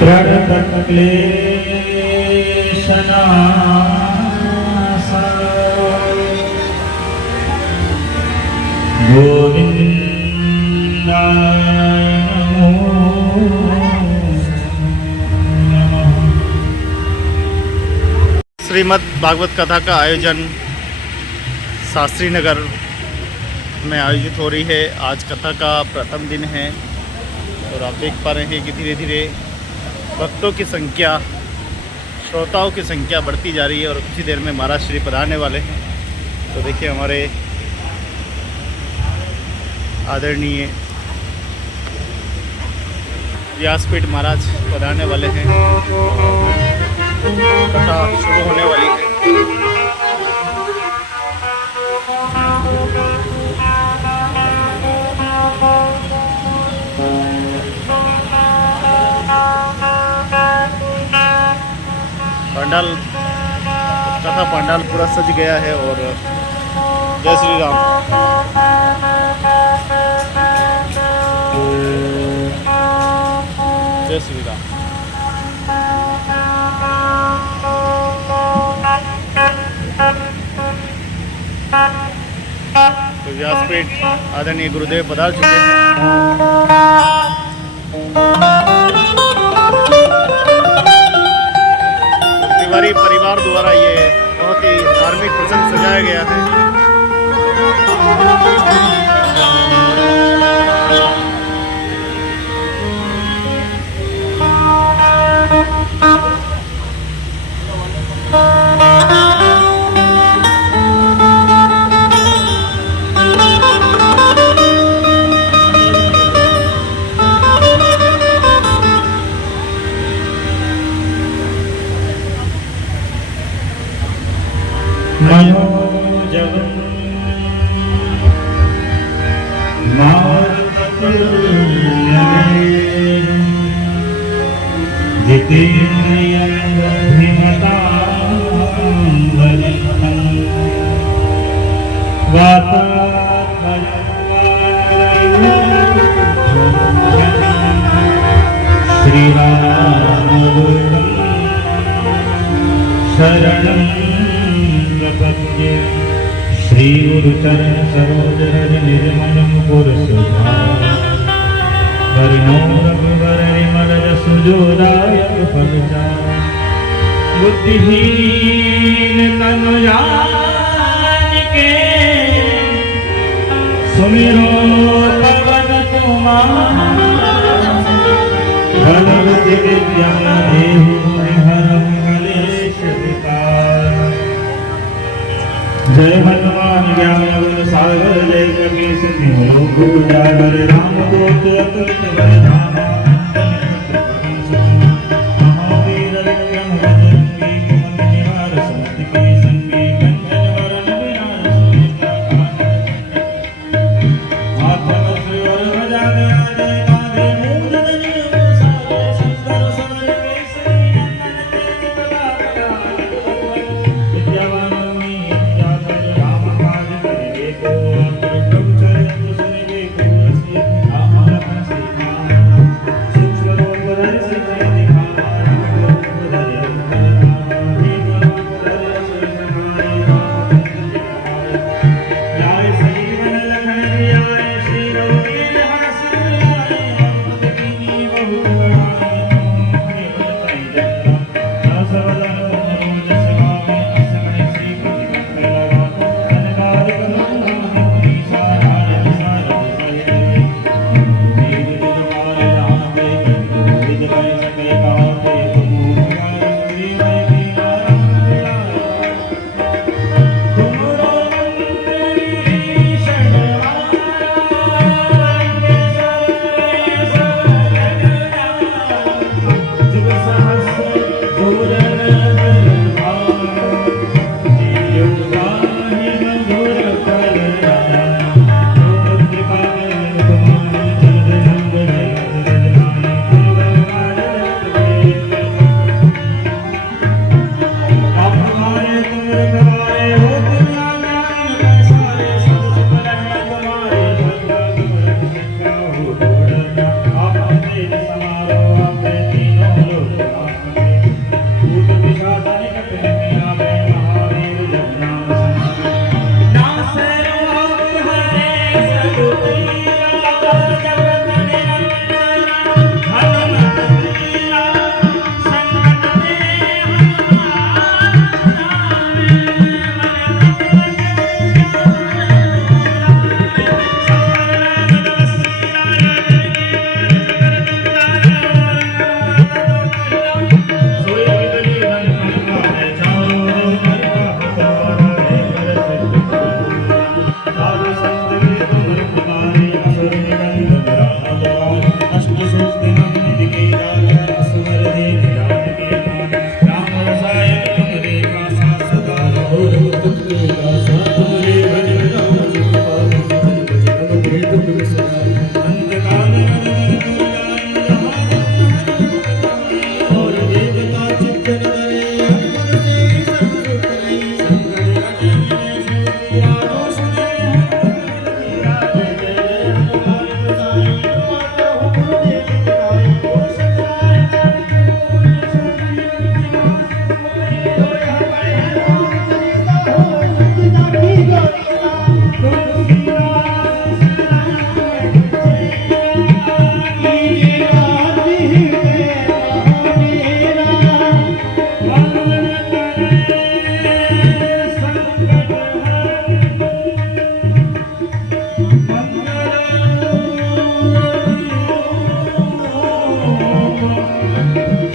प्रणतक्लेशनाशाय गोविन्दाय नमो नमः। श्रीमद् भागवत कथा का आयोजन शास्त्री नगर में आयोजित हो रही है। आज कथा का प्रथम दिन है और आप देख पा रहे हैं कि धीरे धीरे भक्तों की संख्या, श्रोताओं की संख्या बढ़ती जा रही है और कुछ ही देर में महाराज श्री पधारने वाले हैं। तो देखिए हमारे आदरणीय व्यासपीठ महाराज पधारने वाले हैं। कथा शुरू होने वाली है। पंडाल, कथा पंडाल पूरा सज गया है और जय श्री राम। जय श्री राम। तो व्यासपीठ आदरणीय गुरुदेव पधार चुके हैं। तिवारी परिवार द्वारा ये बहुत ही धार्मिक प्रसंग सजाया गया है। मनोजवं मारुततुल्यवेगं जितेन्द्रियं बुद्धिमतां वरिष्ठं श्रीरामदूतं शरणं प्रपद्ये। श्री गुरुचरण सरोज रज निर्मल मुकुर सुधार वरिणो रघुवर विमल जसु जोदायक फलचार। बुद्धिहीन तनु जानिके सुमिरो पवन कुमार। बल बुद्धि विद्या देहु हरहु कलेश विकार। जय हनुमान ज्ञान गुण सागर जय कपीस तिहुँ लोक उजागर। रामदूत अतुलित बल धामा महावीर विक्रम बजरंगी कुमति निवार सुमति के संगी। कंचन वरण विराज हाथ वज्र और ध्वजा विराजे कांधे मूल धनुष सारे। शंकर सुवन केसरी नंदन तेज प्रताप विद्यावान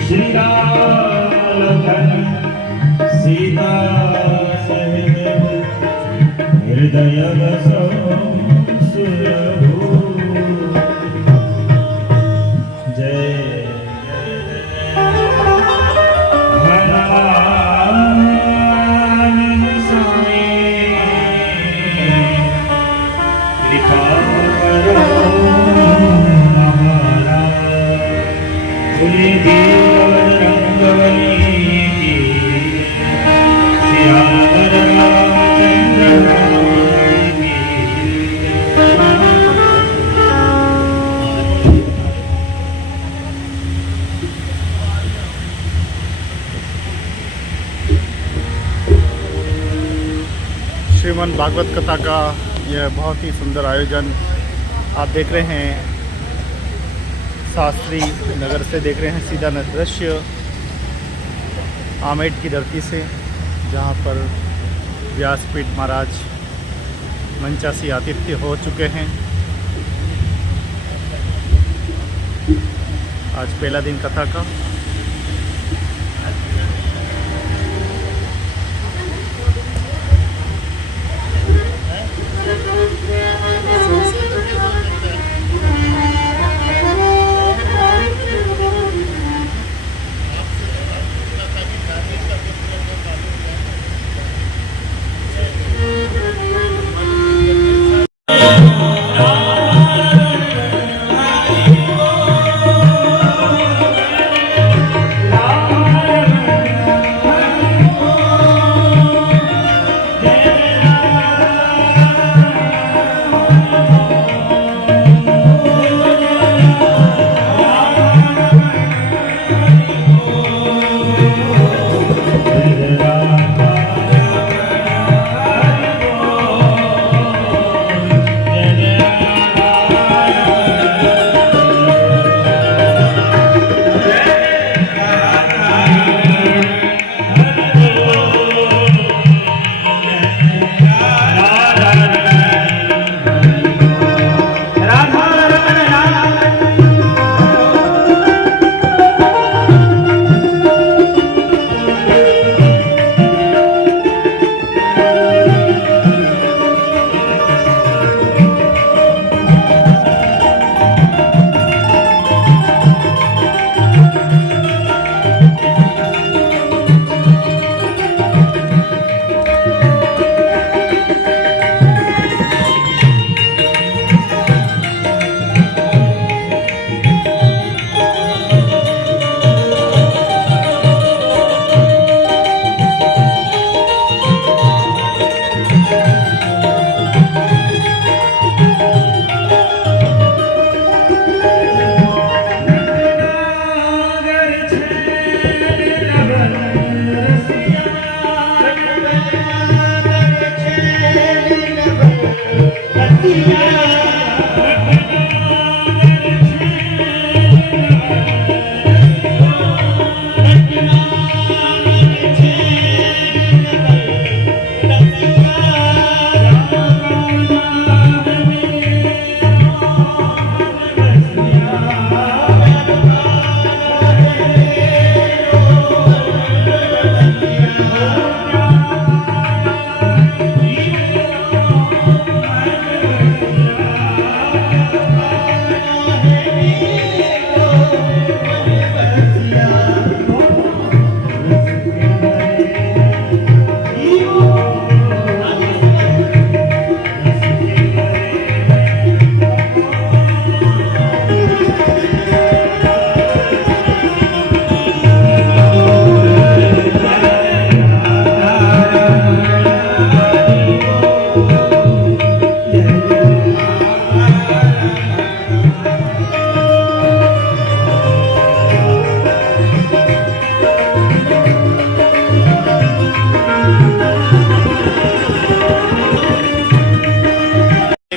श्री राम लखन सीता सहित हृदय बसो सुरभूप। जय हनुमान साईं कृपा करो महाराज। कुलदीप रंगवली की सियावर रामचंद्र की। श्रीमद् भागवत कथा का यह बहुत ही सुंदर आयोजन आप देख रहे हैं। शास्त्री नगर से देख रहे हैं सीधा दृश्य आमेट की धरती से, जहां पर व्यासपीठ महाराज मंचासी आतिथ्य हो चुके हैं। आज पहला दिन कथा का।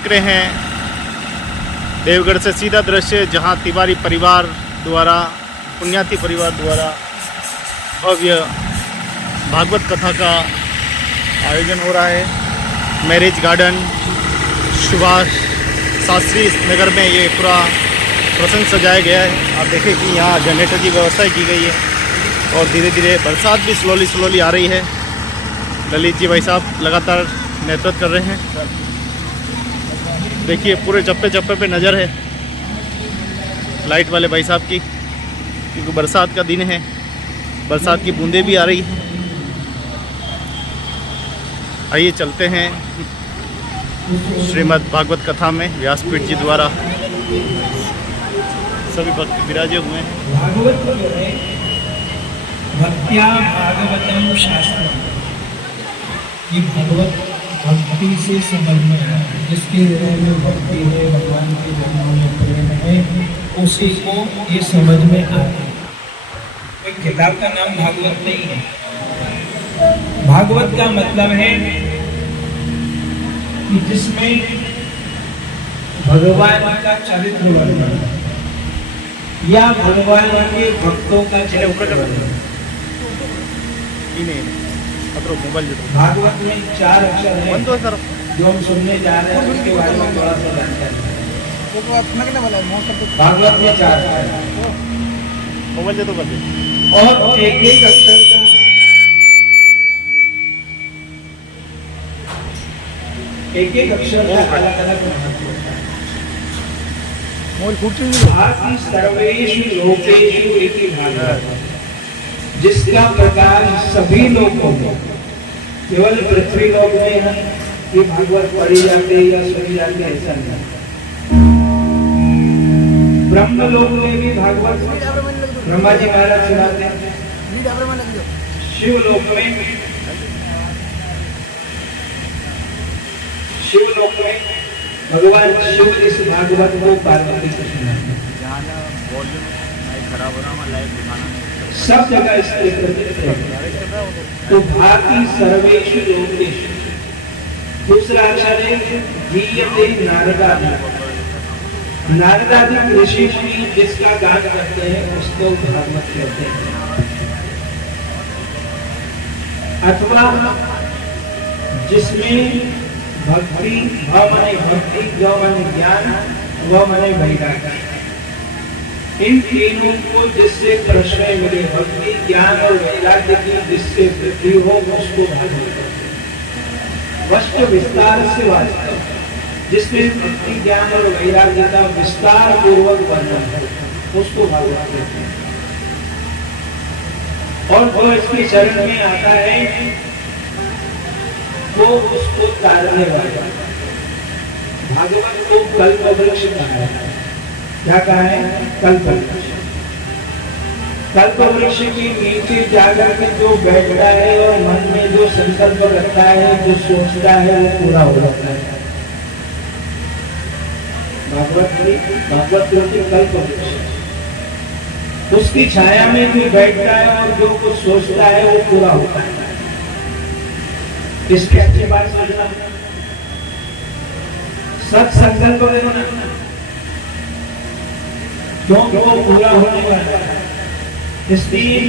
रहे हैं देवगढ़ से सीधा दृश्य, जहां तिवारी परिवार द्वारा, पुण्याती परिवार द्वारा भव्य भागवत कथा का आयोजन हो रहा है। मैरिज गार्डन सुभाष शास्त्री नगर में ये पूरा प्रसंग सजाया गया है। आप देखें कि यहाँ जनरेटर की व्यवस्था की गई है और धीरे धीरे बरसात भी स्लोली आ रही है। ललित जी भाई साहब लगातार नेतृत्व कर रहे हैं। देखिए पूरे चप्पे पे नज़र है लाइट वाले भाई साहब की, क्योंकि बरसात का दिन है, बरसात की बूंदें भी आ रही हैं। आइए चलते हैं श्रीमद् भागवत कथा में। व्यासपीठ जी द्वारा सभी भक्त विराजे हुए हैं। भागवत जो है भक्त्या भागवतम शास्त्रम, ये भगवत भक्ति से समझ में आया। जिसके हृदय में भक्ति है, भगवान के चरणों में प्रेम है, उसी को ये समझ में आता है। कोई किताब का नाम भागवत नहीं है। भागवत का मतलब है कि जिसमें भगवान का चरित्र वर्णन या भगवान के भक्तों का चरित्र वर्णन। मोबाइल भागवत में 4 अक्षर हैं जो हम सुनने जा रहे हैं, उसके बारे में थोड़ा सा जानकारी। भागवत में 4 अक्षर हैं मोबाइल तो कर दे। और एक अक्षर का एक अक्षर का अलग अलग महत्व होता है। भारती सर्वेषु लोकेषु इति भागवत, जिसका प्रकाश सभी लोगों में, केवल पृथ्वी लोक में है ये भागवत पढ़ी जाती या सुनी जाती है, ऐसा नहीं। ब्रह्म लोक में भी भागवत ब्रह्मा जी महाराज सुनाते हैं। शिव लोक में भगवान शिव इस भागवत को पार्वती को सुनाते हैं। सब जगह इसके प्रतीक है। तो भारती सर्वेषु लोकेषु, दूसरा अक्षर है गीयते नारदादि। नारदादि ऋषि मुनि जिसका गान करते हैं उसको भागवत कहते हैं। अथवा जिसमें भक्ति, भ माने भक्ति, ग माने ज्ञान, व माने वैराग्य, इन तीनों को जिससे प्रश्रय मिले, भक्ति, ज्ञान और वैराग्य की जिससे वृद्धि हो, उसको भागवत कहते हैं। वस्तु विस्तार से वास्तव, जिसमें भक्ति, ज्ञान और वैराग्य का विस्तार पूर्वक वर्णन है, उसको भागवत कहते हैं। और जो इसके चरण में आता है वो उसको तारने वाला। भागवत को कल्प वृक्ष कहा है। क्या कहा है? कल्प वृक्ष। कल्प वृक्ष के नीचे जाकर के जो बैठता है और मन में जो संकल्प रखता है, जो सोचता है, वो पूरा हो जाता है। भागवत जो कल्प वृक्ष, उसकी छाया में जो बैठता है और जो कुछ सोचता है वो पूरा होता है। इसके अच्छी बात सोचना, सत्संकल्प लेना, क्योंकि वो पूरा होने वाला है। इसलिए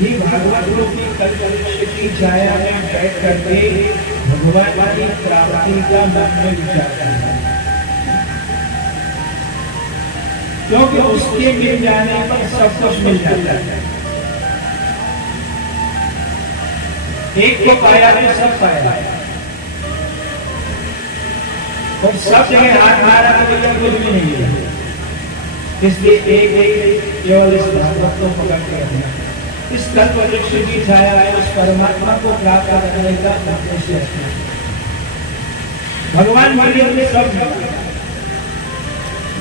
ये भागवत रूपी कल्प वृक्ष की छाया में बैठ करके भगवान की प्राप्ति का मन में विचार करना, क्योंकि उसके मिल जाने पर सब कुछ मिल जाता है। एक को पाया तो सब पाया, और सब जगह हाथ मारा तो भैया कुछ भी नहीं मिला। इसलिए एक केवल इस भागवत को पकड़ के रखना, इस कल्प वृक्ष की छाया है, उस परमात्मा को प्राप्त करने का उद्देश्य है। भगवान मिले सब,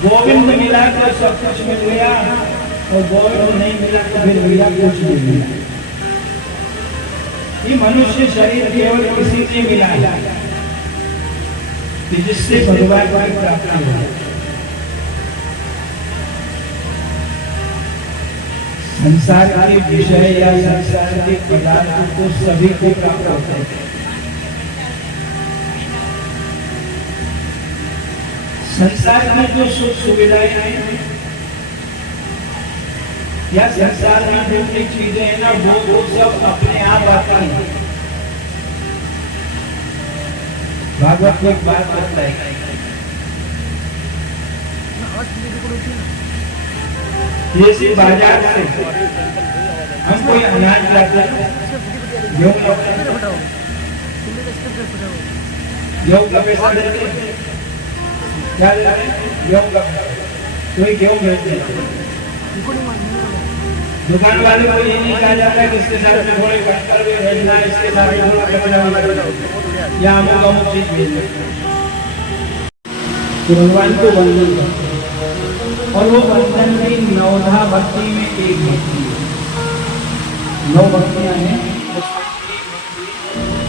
गोविंद मिला तो सब कुछ मिल गया, और गोविंद नहीं मिला तो फिर भैया कुछ नहीं मिला। ये मनुष्य शरीर केवल किसी से मिला है जिससे भगवान की प्राप्ति हो। संसार के विषय या संसार के पदार्थ को सभी को प्राप्त होते हैं। संसार में जो सुख सुविधाएं हैं या संसार में जो भी चीजें हैं ना, वो सब अपने आप आती हैं। भागवत को एक बात बताई, जैसे बाजार से हम कोई अनाज लाते हैं, गेहूं का पैसा देते हैं, क्या देते हैं? गेहूं का कोई गेहूं बेचते हैं। दुकान वाले को ये नहीं कहा जाता कि इसके साथ में थोड़े कटकर भी भेजना, इसके साथ में थोड़ा कचरा या अमुक अमुक चीज भेजना। तो भगवान को वंदन करते हैं और वो वंदन भी नवधा भक्ति में एक भक्ति है। 9 भक्तियां हैं,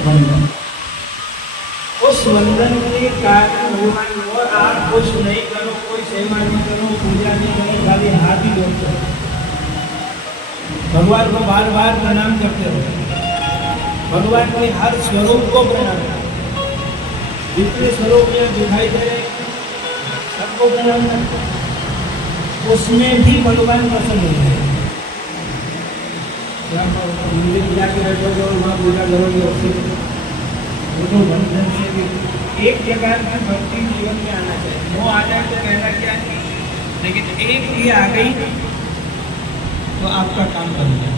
वंदन। उस वंदन के कारण भगवान, और आप कुछ नहीं करो, कोई सेवा नहीं करो, पूजा नहीं करो, खाली हाथ ही जोड़ते हो, भगवान को बार बार प्रणाम करते रहो। भगवान के हर स्वरूप को प्रणाम करो, जितने स्वरूप में दिखाई दे रहे सबको प्रणाम करो, उसमें भी भगवान प्रसन्न होते हैं। मंदिर जाके बैठोगे और वहाँ पूजा करोगे, उससे वो तो बंधन से भी एक प्रकार की भक्ति जीवन में आना चाहिए। वो आ जाए तो कहना क्या नहीं, लेकिन एक भी आ गई तो आपका काम बन गया।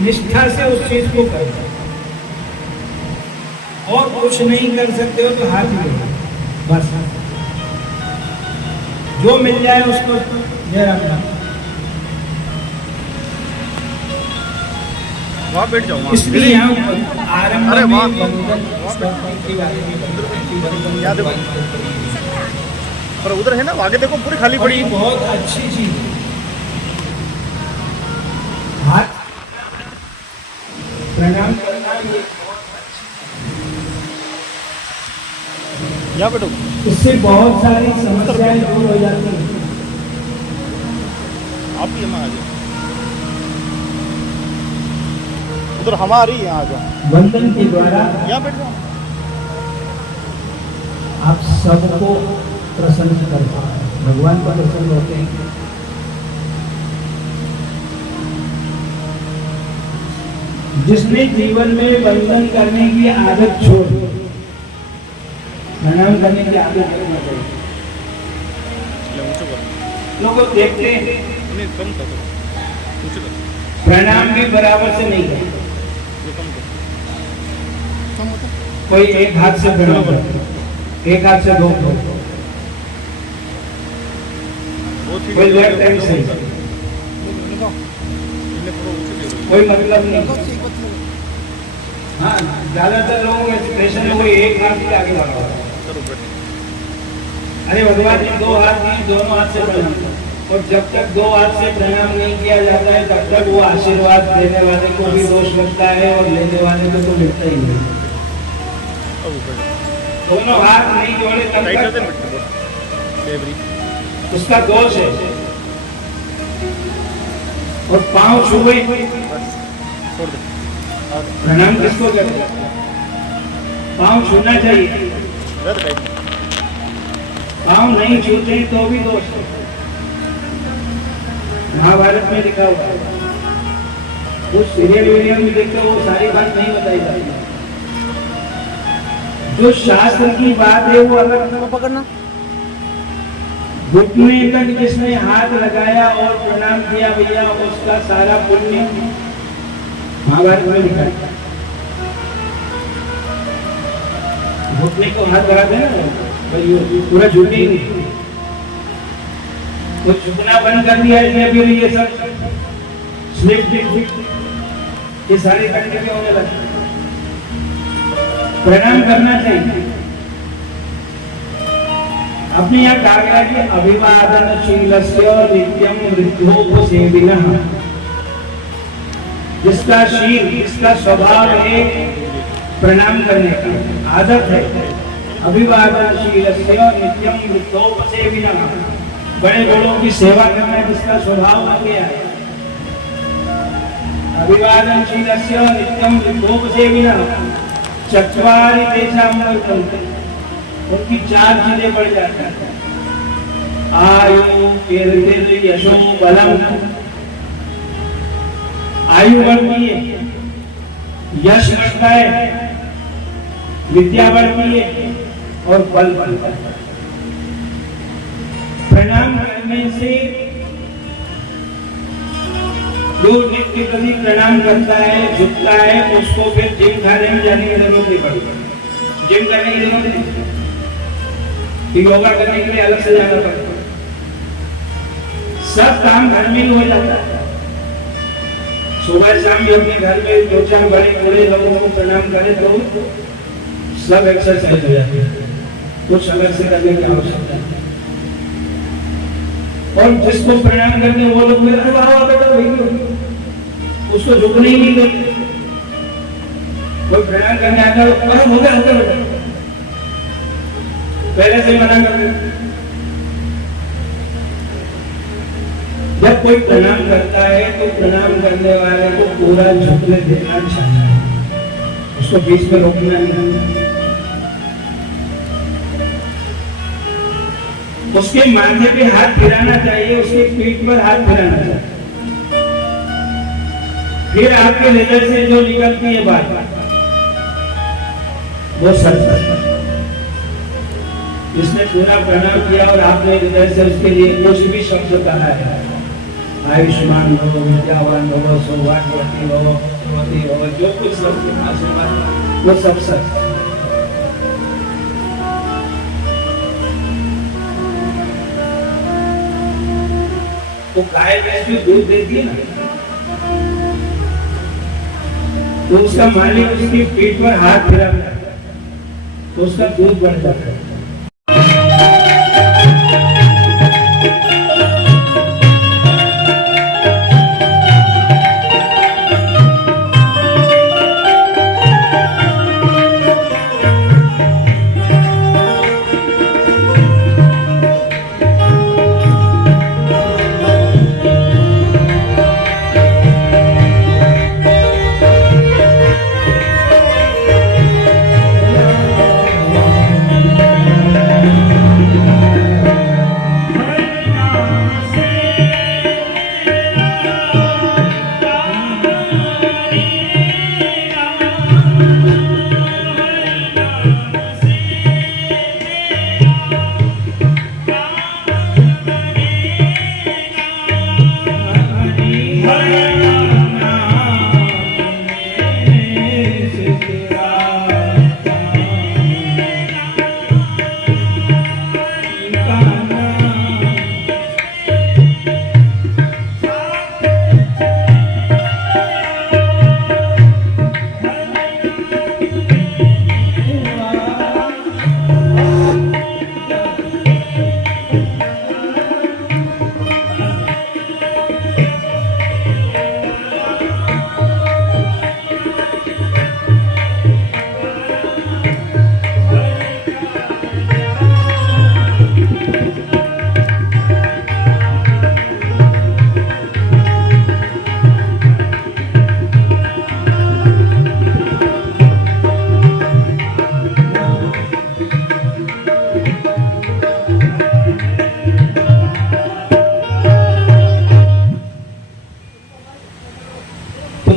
निष्ठा से उस चीज को करो, और कुछ नहीं कर सकते हो तो हाथ ही बस, जो मिल जाए उसको जय राम। वहाँ बैठ जाऊँ इसलिए यहाँ आरंभ अरे में वाह। वंदन की बात याद है। पर उधर है ना, आगे देखो पूरी खाली पड़ी है। बहुत अच्छी चीज है। हाथ प्रणाम करना ये यहाँ बैठो। इससे बहुत सारी समस्याएं दूर हो जाती हैं। आप ही यहाँ आ जाओ, उधर हमारी यहाँ आ जाओ। वंदन के द्वारा यहाँ बैठ जाओ। आप सबको प्रसन्न कर पाए, भगवान को प्रसन्न होते हैं। जिसने जीवन में वंदन करने की आदत छोड़ दी, प्रणाम करने की आदत नहीं चाहिए। लोग देखते हैं प्रणाम भी बराबर से नहीं करते, कोई एक हाथ से प्रणाम करता है, एक हाथ से 2 कोई लेफ्ट हैंड से, कोई मतलब नहीं। हाँ, ज्यादातर लोग एक्सप्रेशन में कोई एक हाथ से आगे लगा हुआ है। अरे भगवान ने 2 हाथ दिए, दोनों हाथ से प्रणाम करो। और जब तक 2 हाथ से प्रणाम नहीं किया जाता है तब तक वो आशीर्वाद देने वाले को भी दोष लगता है और लेने वाले को तो मिलता ही नहीं। दोनों हाथ नहीं जोड़े तब तक उसका दोष है। और पांव छुए, प्रणाम किसको कहते हैं? पांव छूना चाहिए, पांव नहीं छूते तो भी दोष है। महाभारत में लिखा हुआ है, वो सीरियल वीडियो में देखते हो, वो सारी बात नहीं बताई जाती। जो शास्त्र की बात है वो अलग पकड़ना। घुटने तक जिसने हाथ लगाया और प्रणाम किया भैया, उसका सारा पुण्य महाभारत में लिखा है। घुटने को हाथ लगाते हैं ना, पूरा झुके नहीं, तो झुकना बंद कर दिया है, फिर ये सब स्लिप ये सारे करने के होने लगे। प्रणाम करना चाहिए। अपने यहाँ कहा गया कि अभिवादनशीलस्य नित्यम मृत्योपसेविनः, जिसका शील, जिसका स्वभाव है प्रणाम करने का, आदत है, अभिवादनशीलस्य नित्यम मृत्योपसेविनः, बड़े बड़ों की सेवा करना जिसका स्वभाव बन गया है। अभिवादनशीलस्य नित्यम मृत्योपसेविनः चत्वारि तेषां वर्तन्ते, उनकी 4 चीजें बढ़ जाती हैं। आयु कीर्ति यशो बलम, आयु बढ़ती है, यश बढ़ता है, विद्या बढ़ती है और बल बढ़ता है। प्रणाम करने से जो नित्य प्रति प्रणाम करता है, झुकता है, उसको फिर जिम खाने में जाने की जरूरत नहीं पड़ती। जिम करने की जरूरत नहीं, योगा करने के लिए अलग से जाना पड़ता है। सब काम घर में ही हो जाता है। सुबह शाम भी अपने घर में 2-4 बड़े बूढ़े लोगों को प्रणाम करें तो सब एक्सरसाइज हो जाती है, कुछ अलग से करने की आवश्यकता नहीं। और जिसको प्रणाम करते वो लोग अरे वाह बेटा वही, उसको झुकने ही नहीं देते। कोई प्रणाम करने आता है अरे हो गया बेटा, पहले से मना कर देते। जब कोई प्रणाम करता है तो प्रणाम करने वाले को पूरा झुकने देना चाहिए, उसको बीच में रोकना नहीं। उसके माथे पे हाथ फिराना चाहिए, उसकी पीठ पर हाथ फिराना चाहिए। फिर आपके हृदय से जो निकलती है बात वो सच। जिसने पूरा प्रणाम किया और आपने हृदय से उसके लिए कुछ भी शब्द कहा है, आयुष्मान भव, विद्यावान भव, सौभाग्यवती भव, पुत्रवती भव, जो कुछ शब्द आशीर्वाद वो सब सच। तो गाय भैंस भी दूध देती है ना, तो उसका मालिक उसकी पीठ पर हाथ फिराता है तो उसका दूध बढ़ जाता है।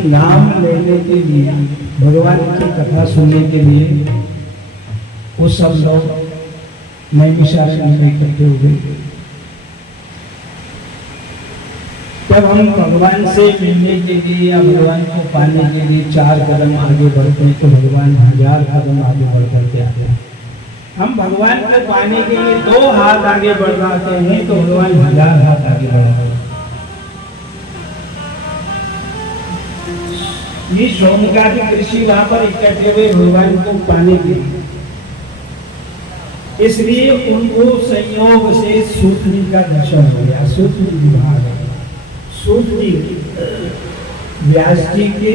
नाम लेने के लिए, भगवान की कथा सुनने के लिए वो सब लोग नैमिषारण्य में इकट्ठे हुए। जब हम भगवान से मिलने के लिए या भगवान को पाने के लिए 4 कदम आगे बढ़ते हैं तो भगवान 1000 कदम आगे बढ़ करके आते हैं। हम भगवान को पाने के लिए 2 हाथ आगे बढ़ाते हैं तो भगवान 1000 हाथ आगे बढ़ाते हैं। ये सोमनाथ ऋषि वहां पर इकट्ठे हुए भगवान को पाने के लिए, इसलिए उनको संयोग से सूत्री का दर्शन हो गया। सूत्री विभाग है, सूत्री व्यास जी के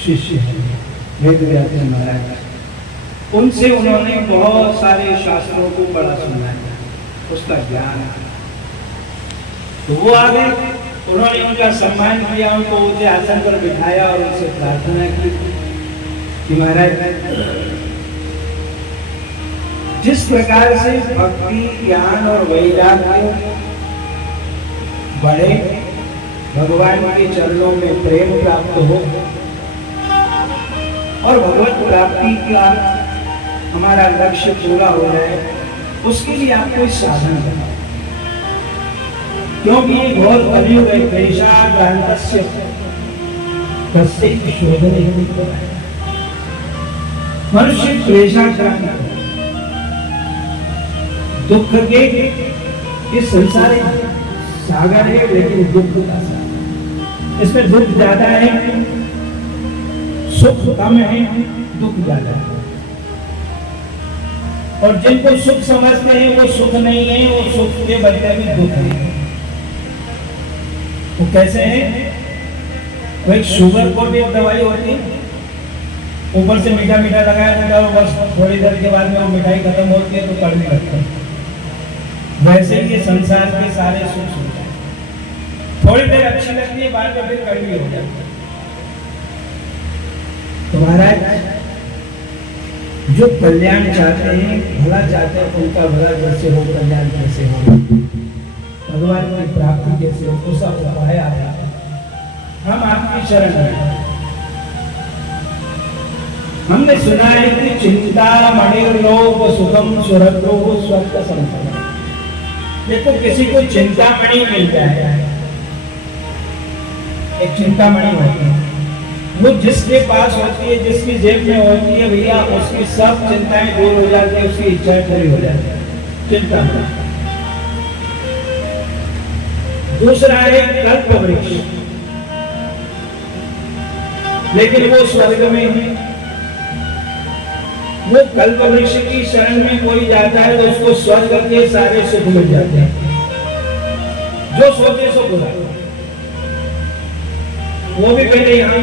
शिष्य हैं, वेद व्यास महाराज। उनसे उन्होंने बहुत सारे शास्त्रों को पढ़ा सुना है, उसका ज्ञान है। तो वो आगे उन्होंने उनका सम्मान किया, उनको ऊंचे आसन पर बिठाया और उनसे प्रार्थना की कि महाराज जिस प्रकार से भक्ति, ज्ञान और वैराग्य बढ़े, भगवान के चरणों में प्रेम प्राप्त हो और भगवत प्राप्ति का हमारा लक्ष्य पूरा हो जाए, उसके लिए आप कोई साधन करें। क्योंकि ये घोर कलयुग है। क्लेशाक्रांतस्य कस्यैव शोधने मनुष्य क्लेशाक्रांत दुख के इस संसार सागर है, लेकिन दुख का सागर, इसमें दुख ज्यादा है, सुख कम है, दुख ज्यादा है। और जिनको सुख समझते हैं वो सुख नहीं है, वो सुख के बदले में दुख है। वो कैसे है? वो एक शुगर कोट एक दवाई होती है, ऊपर से मीठा मीठा लगाया जाता है, बस थोड़ी देर के बाद में वो मिठाई खत्म होती है तो कड़वी लगती है। वैसे ही संसार के सारे सुख सुख थोड़ी देर अच्छी लगती है, बाद में फिर कड़वी हो जाती है। तो महाराज जो कल्याण चाहते हैं, भला चाहते हैं, उनका भला कैसे हो, कल्याण कैसे हो, भगवान की प्राप्ति कैसे हो, उसका उपाय आता है। हम आपकी शरण में, हमने सुना है कि चिंता मणिर्लोभ सुखम सुरतो स्वर्ग संपदा। देखो किसी को चिंतामणि मिल जाए, एक चिंतामणि होती है, वो जिसके पास होती है, जिसकी जेब में होती है भैया, उसकी सब चिंताएं दूर हो जाती है, उसकी इच्छाएं पूरी हो जाती है। चिंता दूसरा है कल्प वृक्ष, लेकिन वो स्वर्ग में है। वो कल्प वृक्ष की शरण में कोई जाता है तो उसको स्वर्ग के सारे सुख मिल जाते हैं, जो सोचे सो पूरा। वो भी पहले यहाँ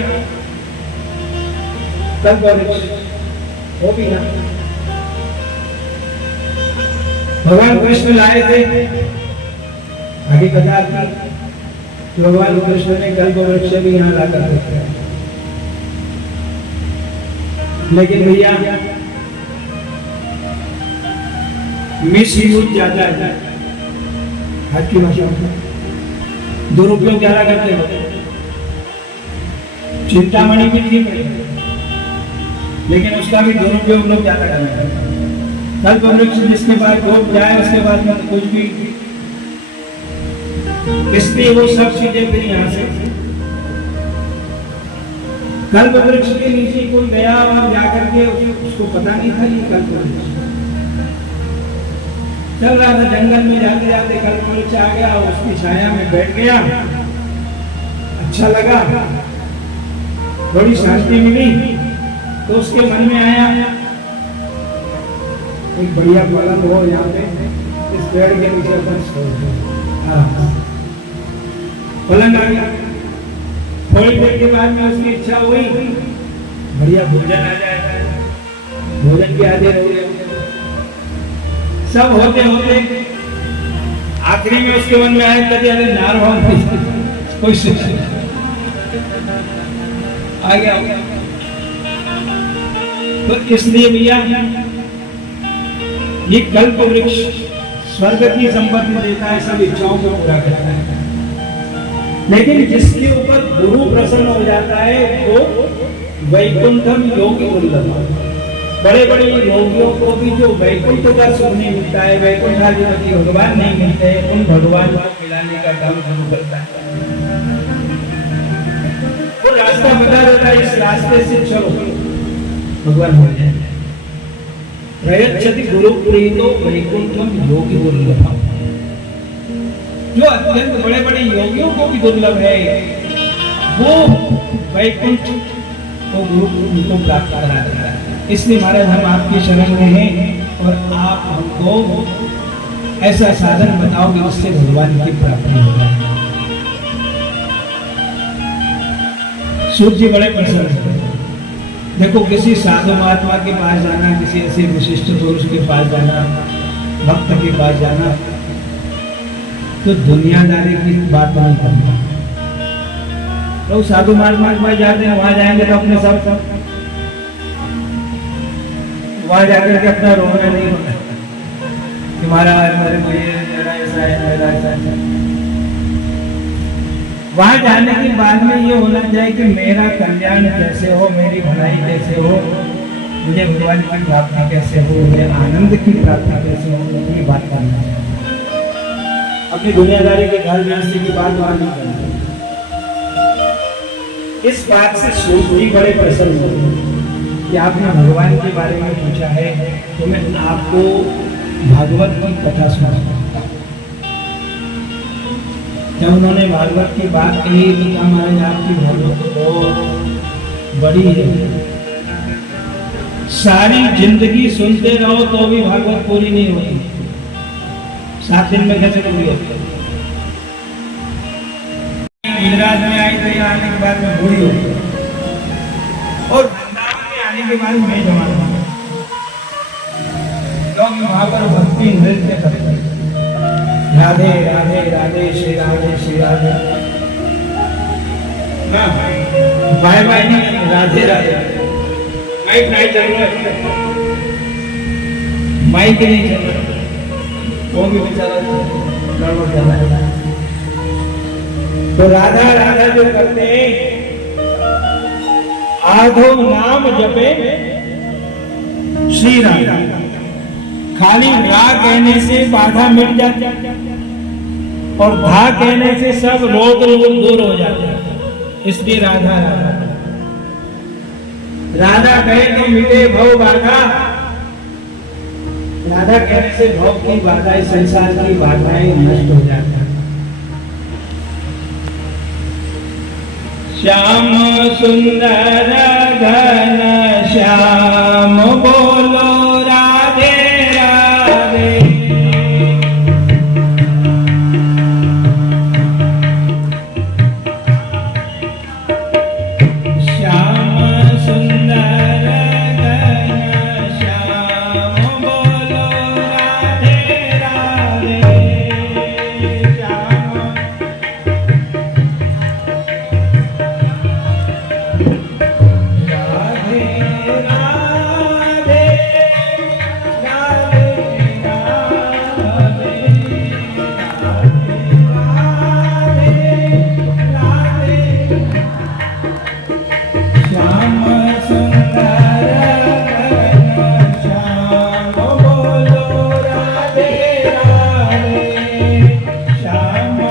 कल्प वृक्ष, वो भी यहाँ भगवान कृष्ण लाए थे। आगे कथा की भगवान कृष्ण ने कल्प वृक्ष भी यहाँ लाकर रखा, लेकिन भैया मिसयूज ज्यादा है। आज की भाषा में दुरुपयोग ज्यादा करते हो। चिंतामणि भी ठीक है, लेकिन उसका भी दुरुपयोग लोग ज्यादा कर रहे हैं। कल्प वृक्ष जिसके पास लोग जाए उसके बाद में कुछ भी, इसलिए वो सब चीजें फिर यहाँ से कल्प वृक्ष के नीचे कोई गया और जाकर के उसको पता नहीं था ये कल्प वृक्ष चल रहा था। जंगल में जाते जाते कल्प वृक्ष आ गया और उसकी छाया में बैठ गया, अच्छा लगा, थोड़ी शांति मिली। तो उसके मन में आया एक बढ़िया पलंग हो यहाँ पे, इस पेड़ के नीचे अपन सो जाए। पलंग आ गया। थोड़ी देर के बाद में उसकी इच्छा हुई बढ़िया भोजन आ जाए, भोजन की हाजिर हो गए। सब होते होते आखिरी में उसके मन में आया कभी अरे नारवाल कोई आ गया। तो इसलिए भैया ये कल्प वृक्ष स्वर्ग की संपत्ति देता है, सब इच्छाओं को पूरा करता है। लेकिन जिसके ऊपर गुरु प्रसन्न हो जाता है वो वैकुंठम योगी दुर्लभ। बड़े बड़े योगियों को भी जो वैकुंठ का सुख नहीं मिलता है, वैकुंठाधिपति भगवान नहीं मिलते, उन भगवान को मिलाने का काम शुरू करता है। वो रास्ता बता देता है, इस रास्ते से चलो भगवान हो जाए। प्रयच्छति गुरु प्रीतो वैकुंठम योगी दुर्लभ। जो अत्यंत बड़े बड़े योगियों को भी दुर्लभ है, वो वैकुंठ को गुरु को प्राप्त करा देता है। इसलिए महाराज हम आपकी शरण में हैं और आप हमको ऐसा साधन बताओगे जिससे भगवान की प्राप्ति हो जाए। सूत जी बड़े प्रसन्न हैं। देखो किसी साधु महात्मा के पास जाना, किसी ऐसे विशिष्ट पुरुष के पास जाना, भक्त के पास जाना, तो दुनियादारी की बात नहीं करना। लोग साधु महात्मा के पास जाते हैं, वहां जाएंगे तो अपने सब वहां जाकर के अपना रोना नहीं होता कि महाराज मेरे को ये मेरा ऐसा है, मेरा ऐसा है। वहां जाने के बाद में ये होना चाहिए कि मेरा कल्याण कैसे हो, मेरी भलाई कैसे हो, मुझे भगवान की प्राप्ति कैसे हो, मुझे आनंद की प्राप्ति कैसे हो, ये बात करना चाहिए। अपनी दुनियादारी के घर गृहस्थी की बात वहां नहीं करना। इस बात से सूफी बड़े प्रसन्न हुए कि आपने भगवान के बारे में पूछा है, तो मैं आपको भागवत की कथा सुनाऊंगा। जब उन्होंने भागवत की बात कही तो कहा, महाराज आपकी भागवत तो बड़ी है, सारी जिंदगी सुनते रहो तो भी भागवत पूरी नहीं होती, 7 दिन में कैसे पूरी होती? गुजरात में आई तो यहाँ आने के बाद में बूढ़ी हो गई, और वृंदावन में आने के बाद मैं जवान हुआ, क्योंकि वहां पर भक्ति नृत्य करते हैं, राधे राधे राधे श्री राधे ना, बाय बाय नहीं, राधे राधे। माइक नहीं चल रहा है, माइक नहीं चल रहा, वो भी बेचारा गड़बड़ कर रहा है। तो राधा राधा जो करते हैं, आधो नाम जपे श्री राम, खाली रा कहने से बाधा मिट जाती और धा कहने से सब रोग दूर हो जाते हैं। इसलिए राधा राधा, राधा कहे तो मिटे भव बाधा, राधा कहने से भव की बाधाएं, संसार की बाधाएं नष्ट हो जाती हैं। श्याम सुंदर घन श्याम बोलो राधे राधे, श्याम सुंदर घन श्याम बोलो राधे राधे, श्याम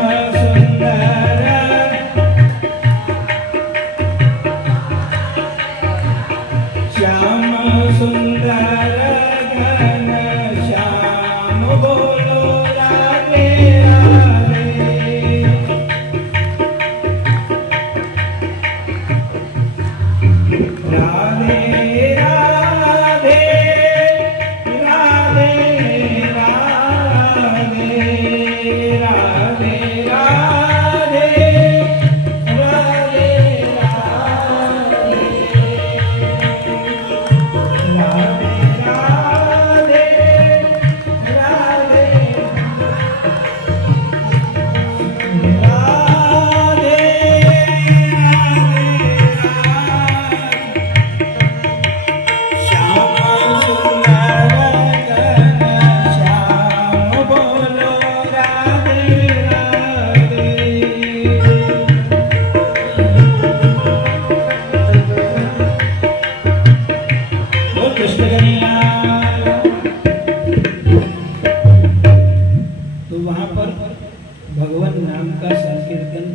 भगवान नाम का संकीर्तन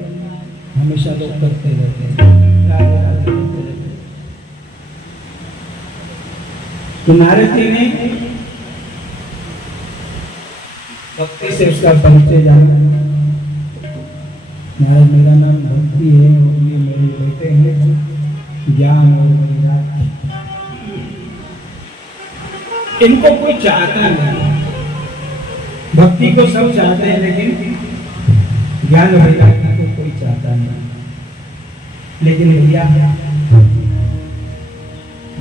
हमेशा लोग करते रहते हैं, राधे राधे करते रहते हैं। तो नारद जी ने भक्ति से उसका परिचय जाना, नारद मेरा नाम भक्ति है और ये मेरे बेटे हैं ज्ञान और वैराग्य। इनको कोई चाहता नहीं, भक्ति को सब चाहते हैं लेकिन ज्ञान वैराग्य को कोई चाहता नहीं। लेकिन भैया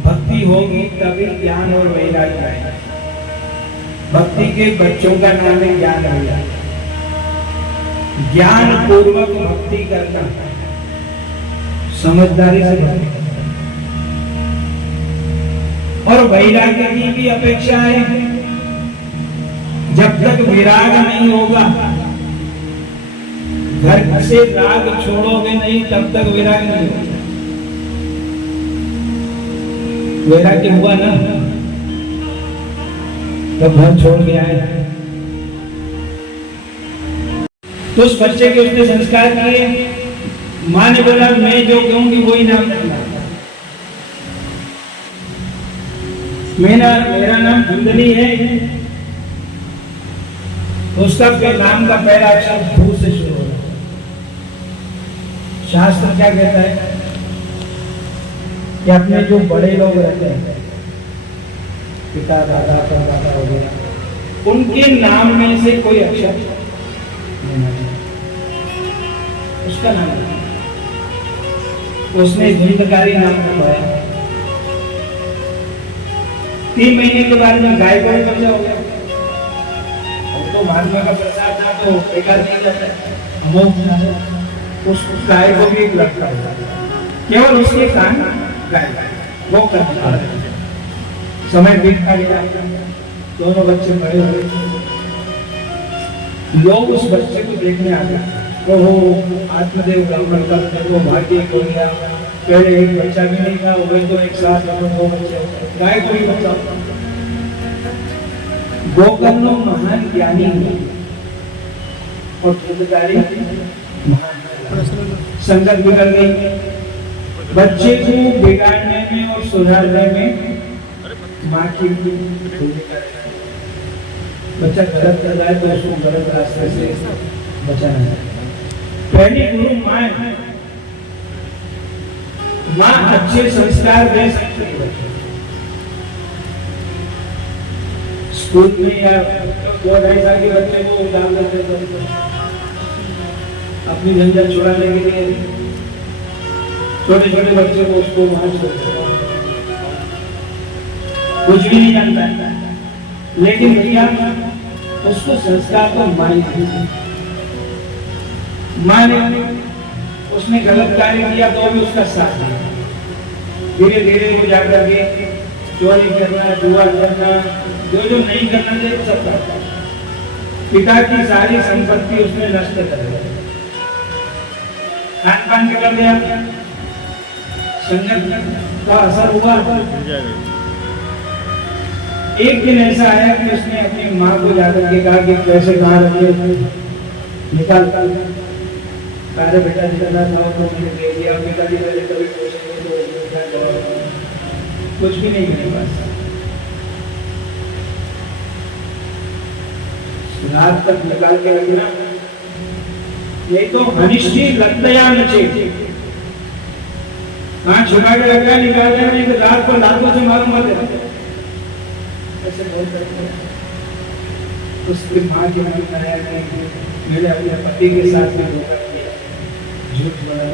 भक्ति होगी तभी ज्ञान और वैराग्य आएगा। भक्ति के बच्चों का नाम है ज्ञान वैराग्य। ज्ञान पूर्वक भक्ति करना, समझदारी से भक्ति करना, और वैराग्य की भी अपेक्षा है। जब तक विराग नहीं होगा, घर से राग छोड़ोगे नहीं तब तक विराग नहीं होगा। वैराग्य हुआ ना तब घर छोड़ के आए। तो उस बच्चे के उसने संस्कार किए। माँ ने बोला मैं जो कहूंगी वही नाम रखना। मेरा नाम कुंडली है, उसका नाम का पहला अक्षर भू से शुरू होगा। शास्त्र क्या कहता है कि अपने जो बड़े लोग रहते हैं, पिता दादा परदादा वगैरह, उनके नाम में से कोई अक्षर लेना चाहिए, उसका नाम है। उसने धुंधकारी नाम रखवाया। 3 महीने के बाद में गाय को भी बच्चा हो गया। अब तो महात्मा का प्रसाद था तो बेकार नहीं जाता है। उस गाय को भी एक लड़का हुआ, केवल उसके कान गाय वो करता। समय बीतता गया, दोनों बच्चे बड़े हुए। लोग उस बच्चे को देखने आ गए। ओहो, आत्मदेव ब्राह्मण का वो भाग्य हो गया। पहले एक बच्चा भी नहीं था, वही तो एक साथ 2 बच्चे, गाय को भी बच्चा। गोकर्ण महान ज्ञानी और धुंधकारी महान। संगत बिगड़ गई। बच्चे को बिगाड़ने में और सुधारने में माँ की भूमिका है। बच्चा गलत कर रहा है तो उसको गलत रास्ते से बचाना है। पहली गुरु माँ है। माँ अच्छे संस्कार दे सकती है। स्कूल में या 2-2.5 साल के बच्चे को डाल देते तो अपनी झंझट छुड़ाने के लिए छोटे छोटे बच्चे को उसको वहां छोड़ते, कुछ भी नहीं जानता है। लेकिन भैया उसको संस्कार तो माँ ने उसने गलत कार्य किया तो भी उसका साथ दिया। धीरे धीरे वो जाकर के चोरी करना, जुआ करना, जो नहीं करना चाहिए सब करता। पिता की सारी संपत्ति उसने नष्ट कर दी। खान पान बिगड़ गया, संगत का असर हुआ। एक दिन ऐसा आया कि उसने अपनी माँ को जाकर के कहा कि पैसे कहाँ रखे, निकाल सारे बेटा निकलना था तो मैंने दे दिया। पिता जी पहले कभी कुछ भी नहीं मेरे पास। रात तक निकाल के रखना, नहीं तो अनिष्टी लगतया नचे। कहाँ छुपा के रखा है, निकाल के नहीं तो रात को लातों से मालूम होते ऐसे बोल सकते हैं। उसकी माँ की मन आया कि मैंने अपने पति के साथ में धोखा किया, झूठ बोला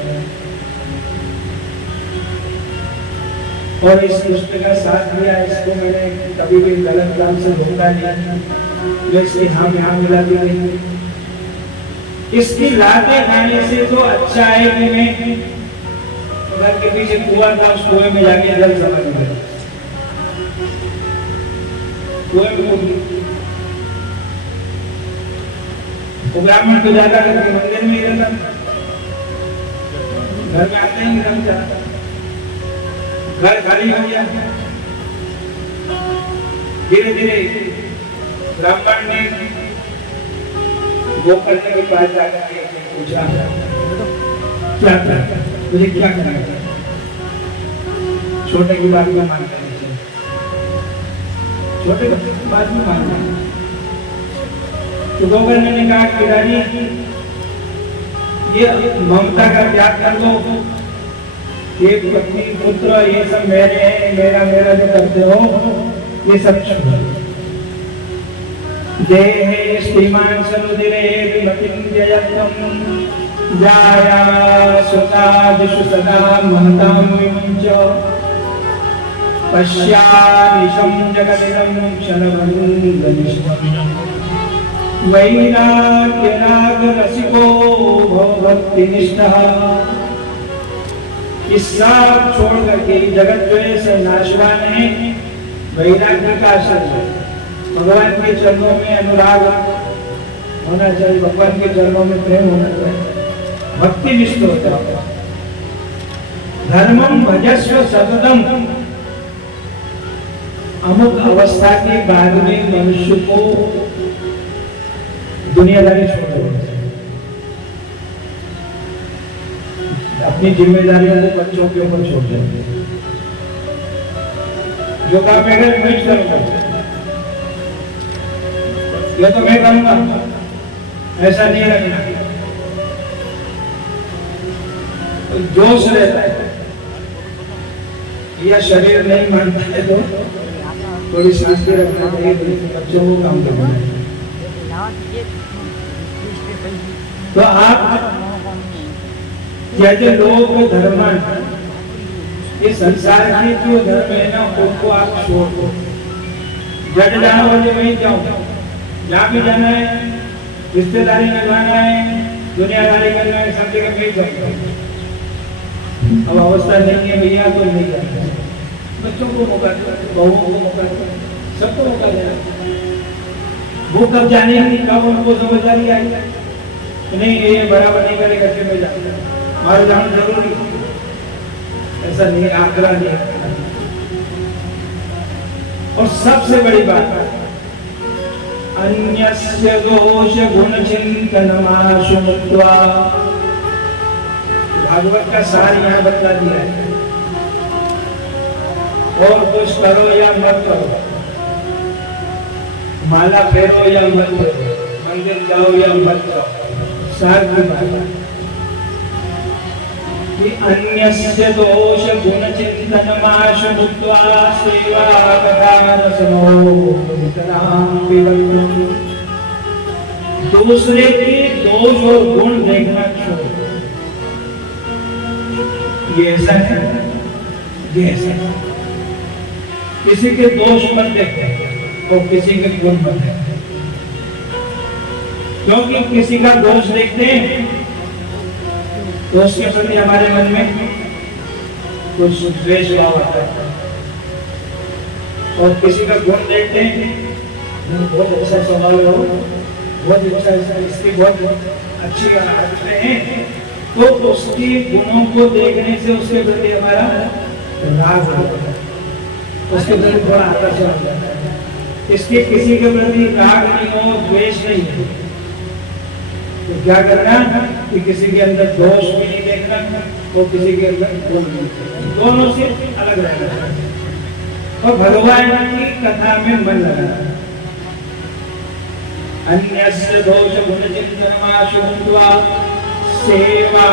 और इस रिश्ते का साथ दिया। इसको मैंने कभी भी गलत काम से धोखा दिया, जो इसकी हाँ में हाँ मिला दी गई। इसकी लाते खाने से तो अच्छा है कि मैं घर के पीछे कुआं था, उस कुएं में जाके जल समझ गया। कुएं में वो ब्राह्मण को ज्यादा करके मंदिर में ही रहता, घर में आते ही रह जाता। घर खाली हो गया। धीरे धीरे ब्राह्मण ने गोकर्ण के पास जाकर के पूछा, क्या करना, मुझे क्या करना है? छोटे की बात में मानना नहीं, छोटे बच्चे की बात में मानना। तो गोकर्ण ने कहा कि रानी ये ममता का त्याग कर दो, एक पत्नी पुत्र ये सब मेरे हैं, मेरा मेरा जो करते हो ये सब छोड़ो। देहे श्रीमान सरुदिरे विमतिं जयत्वं जाया सुतादिषु सदा महतां विमुञ्च पश्यानिशं जगदिदं क्षणभङ्गनिष्ठम् वैराग्यराग रसिको भक्तिनिष्ठः। इस सब छोड़ करके जगत जो है से नाशवान है, वैराग्य का आश्रय है। भगवान के चरणों में अनुराग होना चाहिए, भगवान के चरणों में प्रेम होना चाहिए, भक्ति निष्ठ हो जाए। धर्मम भजस्व सततम। अमुक अवस्था के बाद में मनुष्य को दुनियादारी छोड़ देनी चाहिए। अपनी जिम्मेदारियों को बच्चों के ऊपर छोड़ देते हैं। जो काम मैं करूंगा या तो मैं करूंगा, ऐसा नहीं रखना। तो जोश रहता है या शरीर नहीं मानता है तो थोड़ी शांति रखना चाहिए, बच्चों को काम करना है। तो आप जैसे लोग धर्म, ये संसार के जो धर्म है ना, उनको आप छोड़ दो। जट जाना मुझे वहीं जाओ, जहाँ भी जाना है, रिश्तेदारी निभाना है, दुनियादारी करना है, सब जगह मिल जाएगा। अब अवस्था नहीं है भैया तो नहीं जाता। बच्चों को मौका दो, बहुओं को मौका दो, सबको मौका देना। वो कब जाने की, कब उनको समझदारी आई नहीं, ये बराबर नहीं करेगा फिर मैं जाऊंगा, हमारा जाना जरूरी। ऐसा नहीं, आग्रह नहीं करना। और सबसे बड़ी बात, अन्यस्य दोष गुण चिंतनमाशु मुक्त्वा, भागवत का सार यहाँ बता दिया है। और कुछ करो या मत करो, माला फेरो या मत फेरो, मंदिर जाओ या मत जाओ, सार की बात कि अन्यस्य दोष गुण चिंतनमाशु मुक्त्वा सेवा कथारसनो वितराम विवक्तुम्। दूसरे के दोष और गुण देखना छोड़ो। ये ऐसा है, ये ऐसा है। किसी के दोष मत देखो और किसी के गुण मत देखो, क्योंकि किसी का दोष देखते हैं तो उसके प्रति हमारे मन में कुछ द्वेष भाव आता है, और किसी का गुण देखते हैं, बहुत अच्छा स्वभाव हो, बहुत अच्छा, इसकी बहुत अच्छी आदतें हैं, तो उसके गुणों को देखने से उसके प्रति हमारा राग होता है, उसके प्रति थोड़ा आकर्षण हो जाता है। इसके किसी के प्रति राग नहीं हो, द्वेष नहीं हो, तो क्या करना कि किसी के अंदर दोष भी नहीं देखना और किसी के अंदर गुण नहीं देखना, दोनों से अलग रहना और भगवान की कथा में मन लगाना। अन्यस्य दोष गुण चिंतनमाशु मुक्त्वा सेवा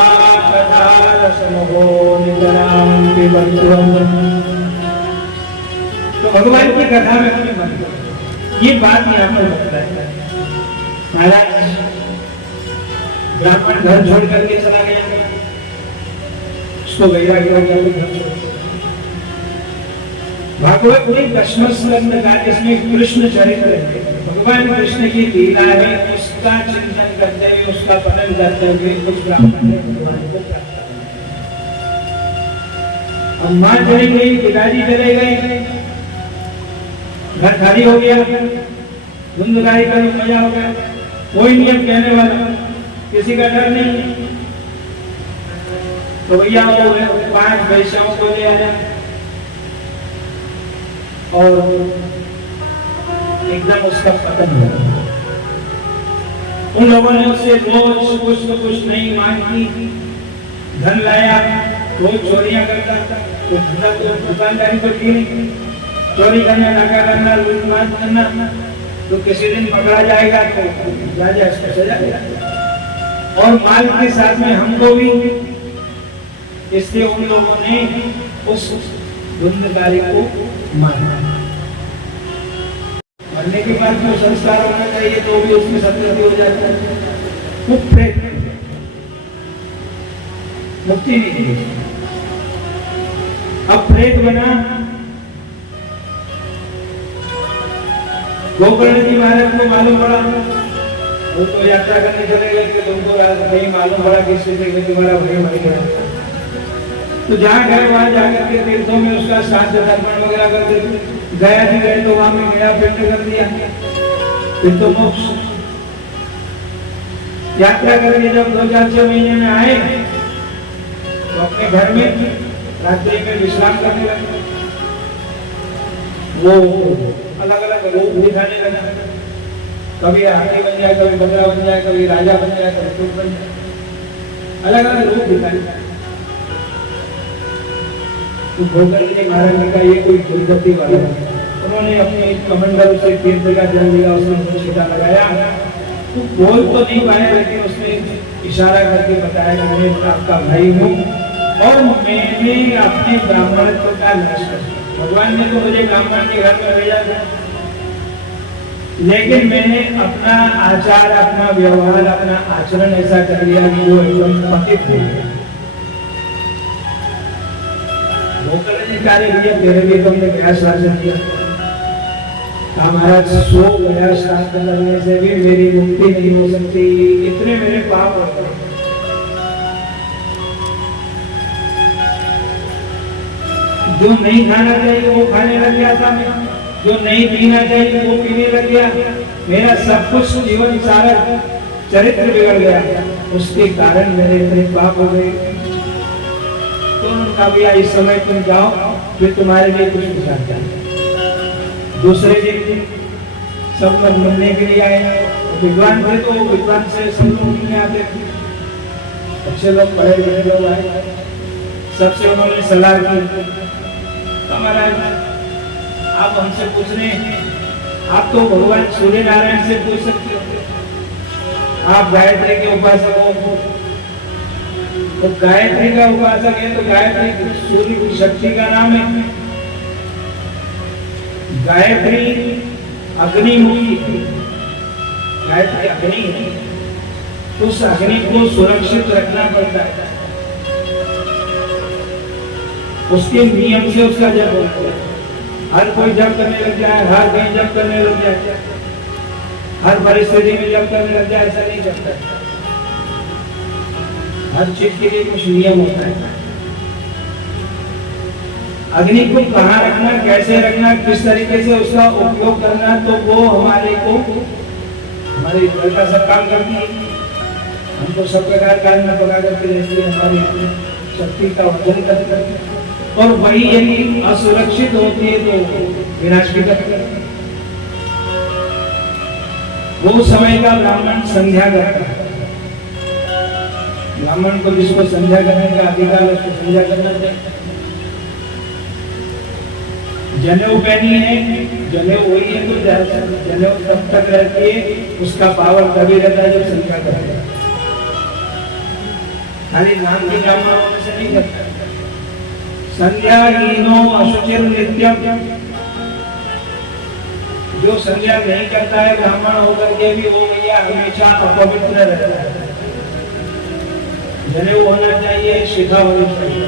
कथारसनो नितराम विवक्तुम्। तो भगवान की कथा में अपने मन को, ये बात यहाँ पर बता है। महाराज ब्राह्मण घर छोड़ करके चला गया, उसको वैराग्य हो गया, घर छोड़। भागवत में दशम स्कंद का, इसमें कृष्ण चरित्र है, भगवान कृष्ण की लीला है, उसका चिंतन करते हुए, उसका पठन करते हुए कुछ ब्राह्मण ने भगवान को प्राप्त किया। अब मां चली गई, पिताजी चले गए, घर खाली हो गया, धुंधलाई का मजा हो गया, कोई नहीं अब कहने वाला, किसी का डर नहीं। तो भैया वो 5 वैश्याओं को ले आया और एकदम उसका पतन हो गया। उन लोगों ने उससे रोज कुछ न कुछ नई मांग की, धन लाया, रोज चोरियां करता, तो धंधा तो दुकानदारी तो की नहीं, चोरी करना, नाका करना, लूटमार करना, तो किसी दिन पकड़ा जाएगा तो राजा इसको सजा देगा, और माल के साथ में हमको भी। इसलिए उन लोगों ने उस धुंधकारी को मारा। मरने के बाद जो संस्कार होना चाहिए तो भी उसमें सत्य हो जाता है, वो प्रेत मुक्ति नहीं दी। अब प्रेत बना, गोकर्ण जी महाराज को मालूम पड़ा, वो तो यात्रा करने चले गए कि तुमको नहीं मालूम पड़ा किसी से तुम्हारा भय मर गया। तो जहाँ गए वहां जाकर के तीर्थों में उसका श्राद्ध तर्पण वगैरह कर देते। गया नहीं गए तो वहां में गया पिंड कर दिया, फिर तो मोक्ष। यात्रा करके जब 2-4-6 महीने में आए तो अपने घर में रात्रि में विश्राम करने लगे। वो अलग अलग रूप दिखाने लगा, कभी हाथी बन जाए, कभी बकरा बन जाए, कभी राजा बन जाए, कभी कुछ बन जाए, अलग अलग रूप दिखाने लगा। तो गोकर्ण जी महाराज ने कहा ये कोई दुर्गति वाला है। उन्होंने अपने कमंडल से तीर्थ का जल लिया, उसमें छींटा लगाया, तो बोल तो नहीं पाया, लेकिन उसने इशारा करके बताया कि मैं आपका भाई हूँ और मैंने अपने ब्राह्मणत्व का नाश कर दिया। भगवान ने तो मुझे ब्राह्मण के घर में भेजा था, लेकिन मैंने अपना आचार, अपना व्यवहार, अपना आचरण ऐसा कर लिया कि वो एकदम पतित हो गया। गोकर्ण जी कह रहे भैया तेरे लिए तुमने क्या शासन दिया? कहा महाराज 100 गया श्राद्ध करने से भी मेरी मुक्ति नहीं हो सकती, इतने मेरे पाप हो गए। जो नहीं खाना चाहिए वो खाने लग गया था मैं, जो नहीं पीना चाहिए वो पीने लग गया, मेरा सब कुछ जीवन सारा चरित्र बिगड़ गया, उसके कारण मेरे इतने पाप हो गए। तो उनका भैया इस समय तुम जाओ, फिर तुम्हारे लिए कुछ विचारता है। दूसरे दिन सब लोग मिलने के लिए आए, विद्वान थे तो विद्वान से सब लोग मिलने आते थे, अच्छे लोग, पढ़े लिखे लोग आए, सबसे उन्होंने सलाह की। महाराज आप हमसे पूछ रहे हैं, आप तो भगवान सूर्य नारायण से पूछ सकते हो, आप गायत्री के उपासक हो, तो गायत्री का उपासक है तो गायत्री सूर्य की शक्ति का नाम है। गायत्री अग्निमुखी है, गायत्री अग्नि है, उस अग्नि को सुरक्षित रखना पड़ता है, उसके नियम से उसका जप होता है। हर कोई जप करने लग जाए, हर कहीं जप करने लग जाए, हर परिस्थिति में जप करने लग जाए, ऐसा नहीं करता है। हर चीज के लिए कुछ नियम होता है। अग्नि को कहाँ रखना, कैसे रखना, किस तरीके से उसका उपयोग करना, तो वो हमारे को हमारे घर का सब काम करती है। हमको सब प्रकार खाना पका करके रहती है, हमारी शक्ति का वर्धन करती है, और वही यदि असुरक्षित होती है तो विनाश भी करती है। वो समय का ब्राह्मण संध्या करता है। ब्राह्मण को जिसको संध्या करने का अधिकार है उसको संध्या करना चाहिए। जनेऊ पहनी है, जनेऊ वही है तो जनेऊ तब तक रहती है, उसका पावर तभी रहता है जब संध्या करता है। खाली नाम के ब्राह्मण होने से नहीं करता। संध्या हीनो अशुचिर नित्यम, जो संध्या नहीं करता है ब्राह्मण होकर के भी वो भैया हमेशा अपवित्र रहता है। जनेऊ होना चाहिए, शिखा होनी चाहिए।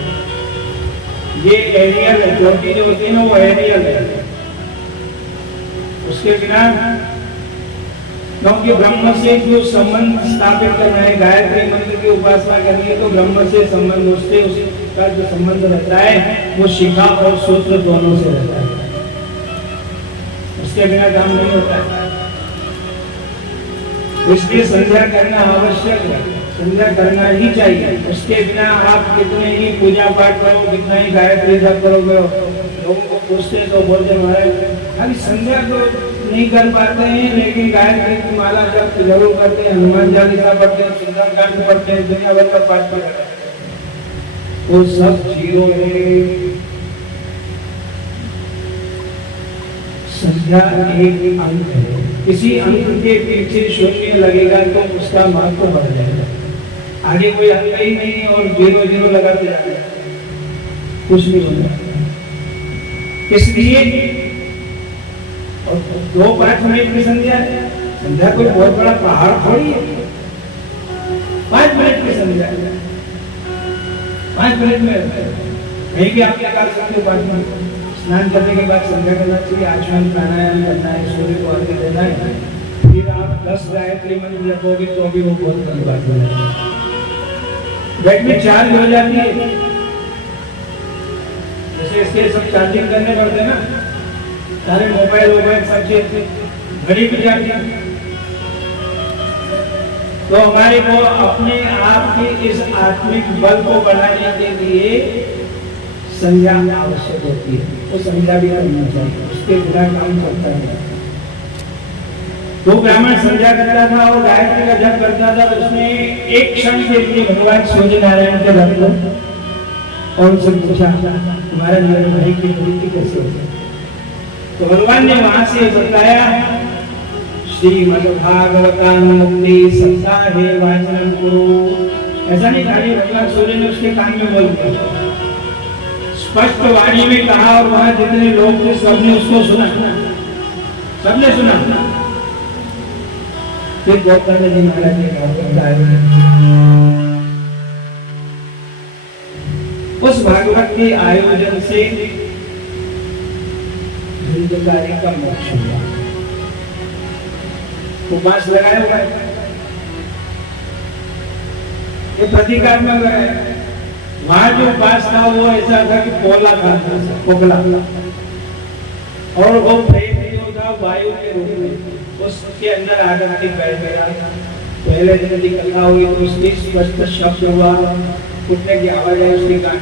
ये एरियल है, ज्योति जो होती है ना वो एरियल है, उसके बिना, क्योंकि ब्रह्म से जो संबंध स्थापित करना है, गायत्री मंत्र की उपासना करनी है तो ब्रह्म से संबंध, उससे उसका जो संबंध रहता है वो शिखा और सूत्र दोनों से रहता है, उसके बिना काम नहीं होता है। इसलिए संध्या करना आवश्यक है, संध्या करना ही चाहिए। उसके बिना आप कितने ही पूजा पाठ करो, कितना ही गायत्री जप करोगे, लोगों को पूछते तो बोलते महाराज अभी संध्या तो नहीं कर पाते हैं, लेकिन गायत्री की माला जप जरूर करते हैं, हनुमान चालीसा पढ़ते हैं, सुंदरकांड पढ़ते हैं, दुनिया भर का पाठ करते हैं, वो सब जीरो है। संध्या एक अंक है, किसी अंक के पीछे शून्य लगेगा तो उसका महत्व बढ़ जाएगा। आगे कोई अंक ही नहीं और 0 0 लगाते जाएगा, कुछ नहीं होगा। इसलिए 2-5 मिनट की संध्या है, संध्या कोई बहुत बड़ा पहाड़ थोड़ी है। 5 मिनट की संध्या है, 5 मिनट में कहीं भी आप क्या कर सकते हो। 5 मिनट स्नान करने के बाद संध्या करना चाहिए, आचमन प्राणायाम करना है, सूर्य को अर्घ्य देना है, फिर आप 10 गायत्री मंत्र जपोगे तो भी वो बहुत बड़ी बात हो जाएगी। बैटरी चार्ज हो जाती है, जैसे इसके सब चार्जिंग करने पड़ते हैं ना, सारे मोबाइल सब चीज घड़ी भी जाती है, तो हमारे को अपने आप की इस आत्मिक बल को बढ़ाने के लिए संध्या आवश्यक होती है, तो संध्या भी करना चाहिए, उसके बिना काम चलता है। तो ब्राह्मण संध्या करता था और गायत्री का जप करता था, तो उसने एक क्षण के लिए भगवान सूर्य नारायण के भक्त और उनसे पूछा तुम्हारे मेरे भाई की मृत्यु कैसे हो गई? तो भगवान ने वहां से बताया श्रीमद्भागवतम मुक्ति सप्ताहे वाचनम कुरु। ऐसा नहीं खाली भगवान सूर्य ने उसके कान में बोल दिया, स्पष्ट वाणी में कहा और वहां जितने लोग थे सबने उसको सुना, सबने सुना। फिर गौतम जी महाराज ने उस भागवत के आयोजन से धुंधकारी का मोक्ष हुआ। उपवास लगाया हुआ है, ये प्रतीकात्मक है। वहां जो उपवास था वो ऐसा था कि पोला था, पोगला, और वो प्रेत जो था वायु के रूप में उसके अंदर आकर के बैठ गया। पहले दिन की कथा हुई तो उसकी स्पष्ट शब्द हुआ, उठने की आवाज आई उसके कान।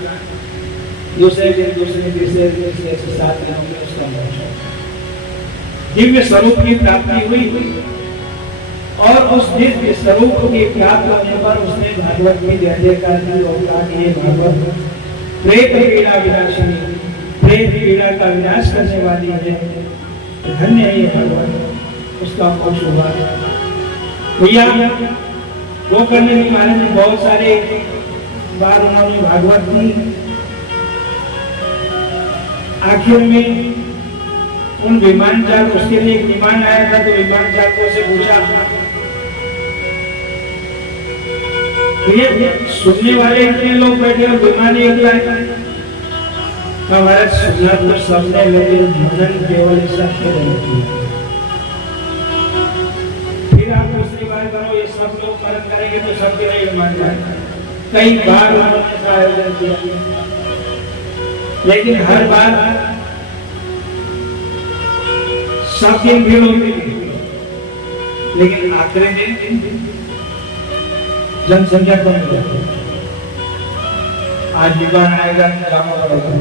दूसरे दिन तीसरे दिन 7 दिनों में उसका मोक्ष, दिव्य स्वरूप की प्राप्ति हुई। और उस दिव्य स्वरूप की प्राप्त होने पर उसने भागवत की जय जयकार की और कहा कि ये भागवत प्रेत पीड़ा विनाशिनी, प्रेत पीड़ा का विनाश करने वाली है, धन्य है ये भागवत। उसका मोक्ष हुआ। भैया गोकर्ण जी महाराज ने बहुत सारे बार उन्होंने भागवत की। आखिर में उन विमान चाल, उसके लिए एक विमान आया था, तो विमान चालकों से पूछा, ये सुनने वाले इतने लोग बैठे और विमान एक लाए, हमारा सुनना तो सबने, लेकिन मनन केवल सत्य नहीं। फिर आप दूसरी बार करो, ये सब लोग मनन करेंगे तो सबके नहीं मान जाएगा। कई बार उन्होंने आयोजन किया, लेकिन हर बार सब दिन भीड़ होती थी, लेकिन आखिरी दिन जनसंख्या कम हो जाती। आज विमान आएगा तो जाना पड़ेगा।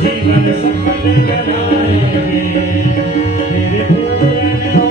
जीवन सफल बनाएंगे, मेरे पूरन हो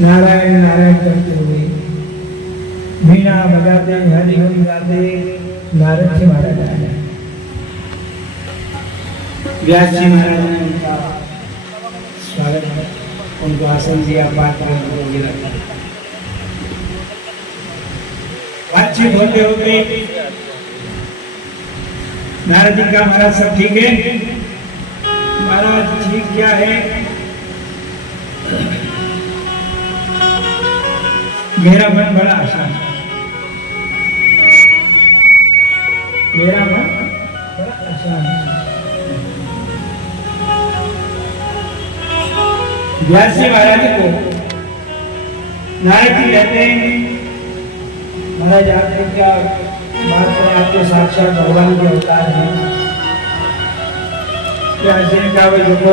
नारायण नारायण करते हुए वीणा बजाते हरि हरि गाते नारद जी महाराज आए। व्यास जी महाराज ने उनका स्वागत है, उनको आसन दिया, पात्र उनको गिरा। बातचीत होते होते नारद जी का महाराज सब ठीक है? महाराज ठीक क्या है? मेरा मन बड़ा आसान है, मेरा मन बड़ा आसान है। व्यास जी महाराज को नारद जी कहते हैं, महाराज आपको क्या बात है, आप तो साक्षात भगवान के अवतार हैं। व्यास जी ने कहा, भाई देखो,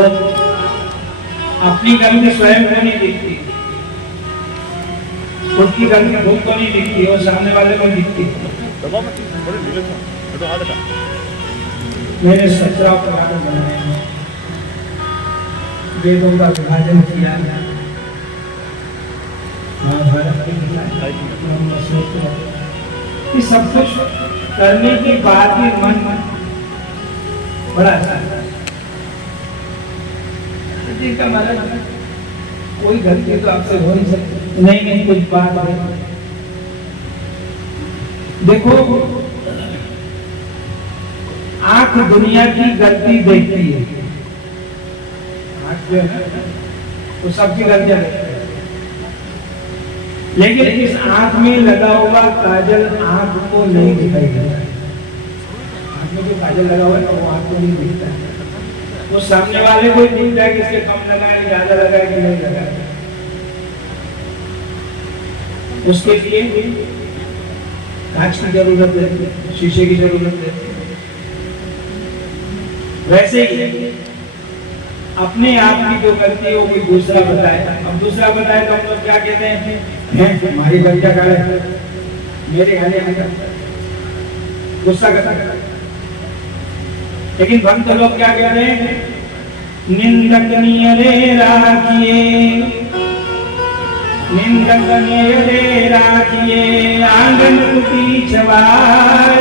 अपनी गलती स्वयं को नहीं दिखती, उसकी गलती खुद को नहीं दिखती और सामने वाले को दिखती। मैंने 17 पुराण बनाए हैं, वेदों का विभाजन किया, महाभारत की गीता है, ब्रह्मसूत्र है, ये सब कुछ करने के बाद भी मन बड़ा अच्छा है। का मतलब कोई गलती तो आपसे हो नहीं सकती, नहीं कुछ बात है। देखो, आंख दुनिया की गलती देखती है, आंख जो है वो सबकी गलतियां देखती है, लेकिन इस आंख में लगा हुआ काजल आंख को नहीं दिखाई देता। आंख में जो काजल लगा हुआ है वो आंख को नहीं दिखता है, वो सामने वाले को दिखता है कि इसके कम लगा है, ज्यादा लगा है कि नहीं लगा है। उसके लिए कांच की जरूरत है, शीशे की जरूरत है। वैसे ही अपने आप की जो गलती है वो कोई दूसरा बताए, अब दूसरा बताए तो हम लोग क्या कहते हैं, हमारी गलतियां का है, मेरे खाने में गुस्सा करता है। लेकिन भक्त लोग क्या कहते हैं, निंदक नियरे राखिए, निंदक नियरे राखिए, आंगन कुटी छवाए,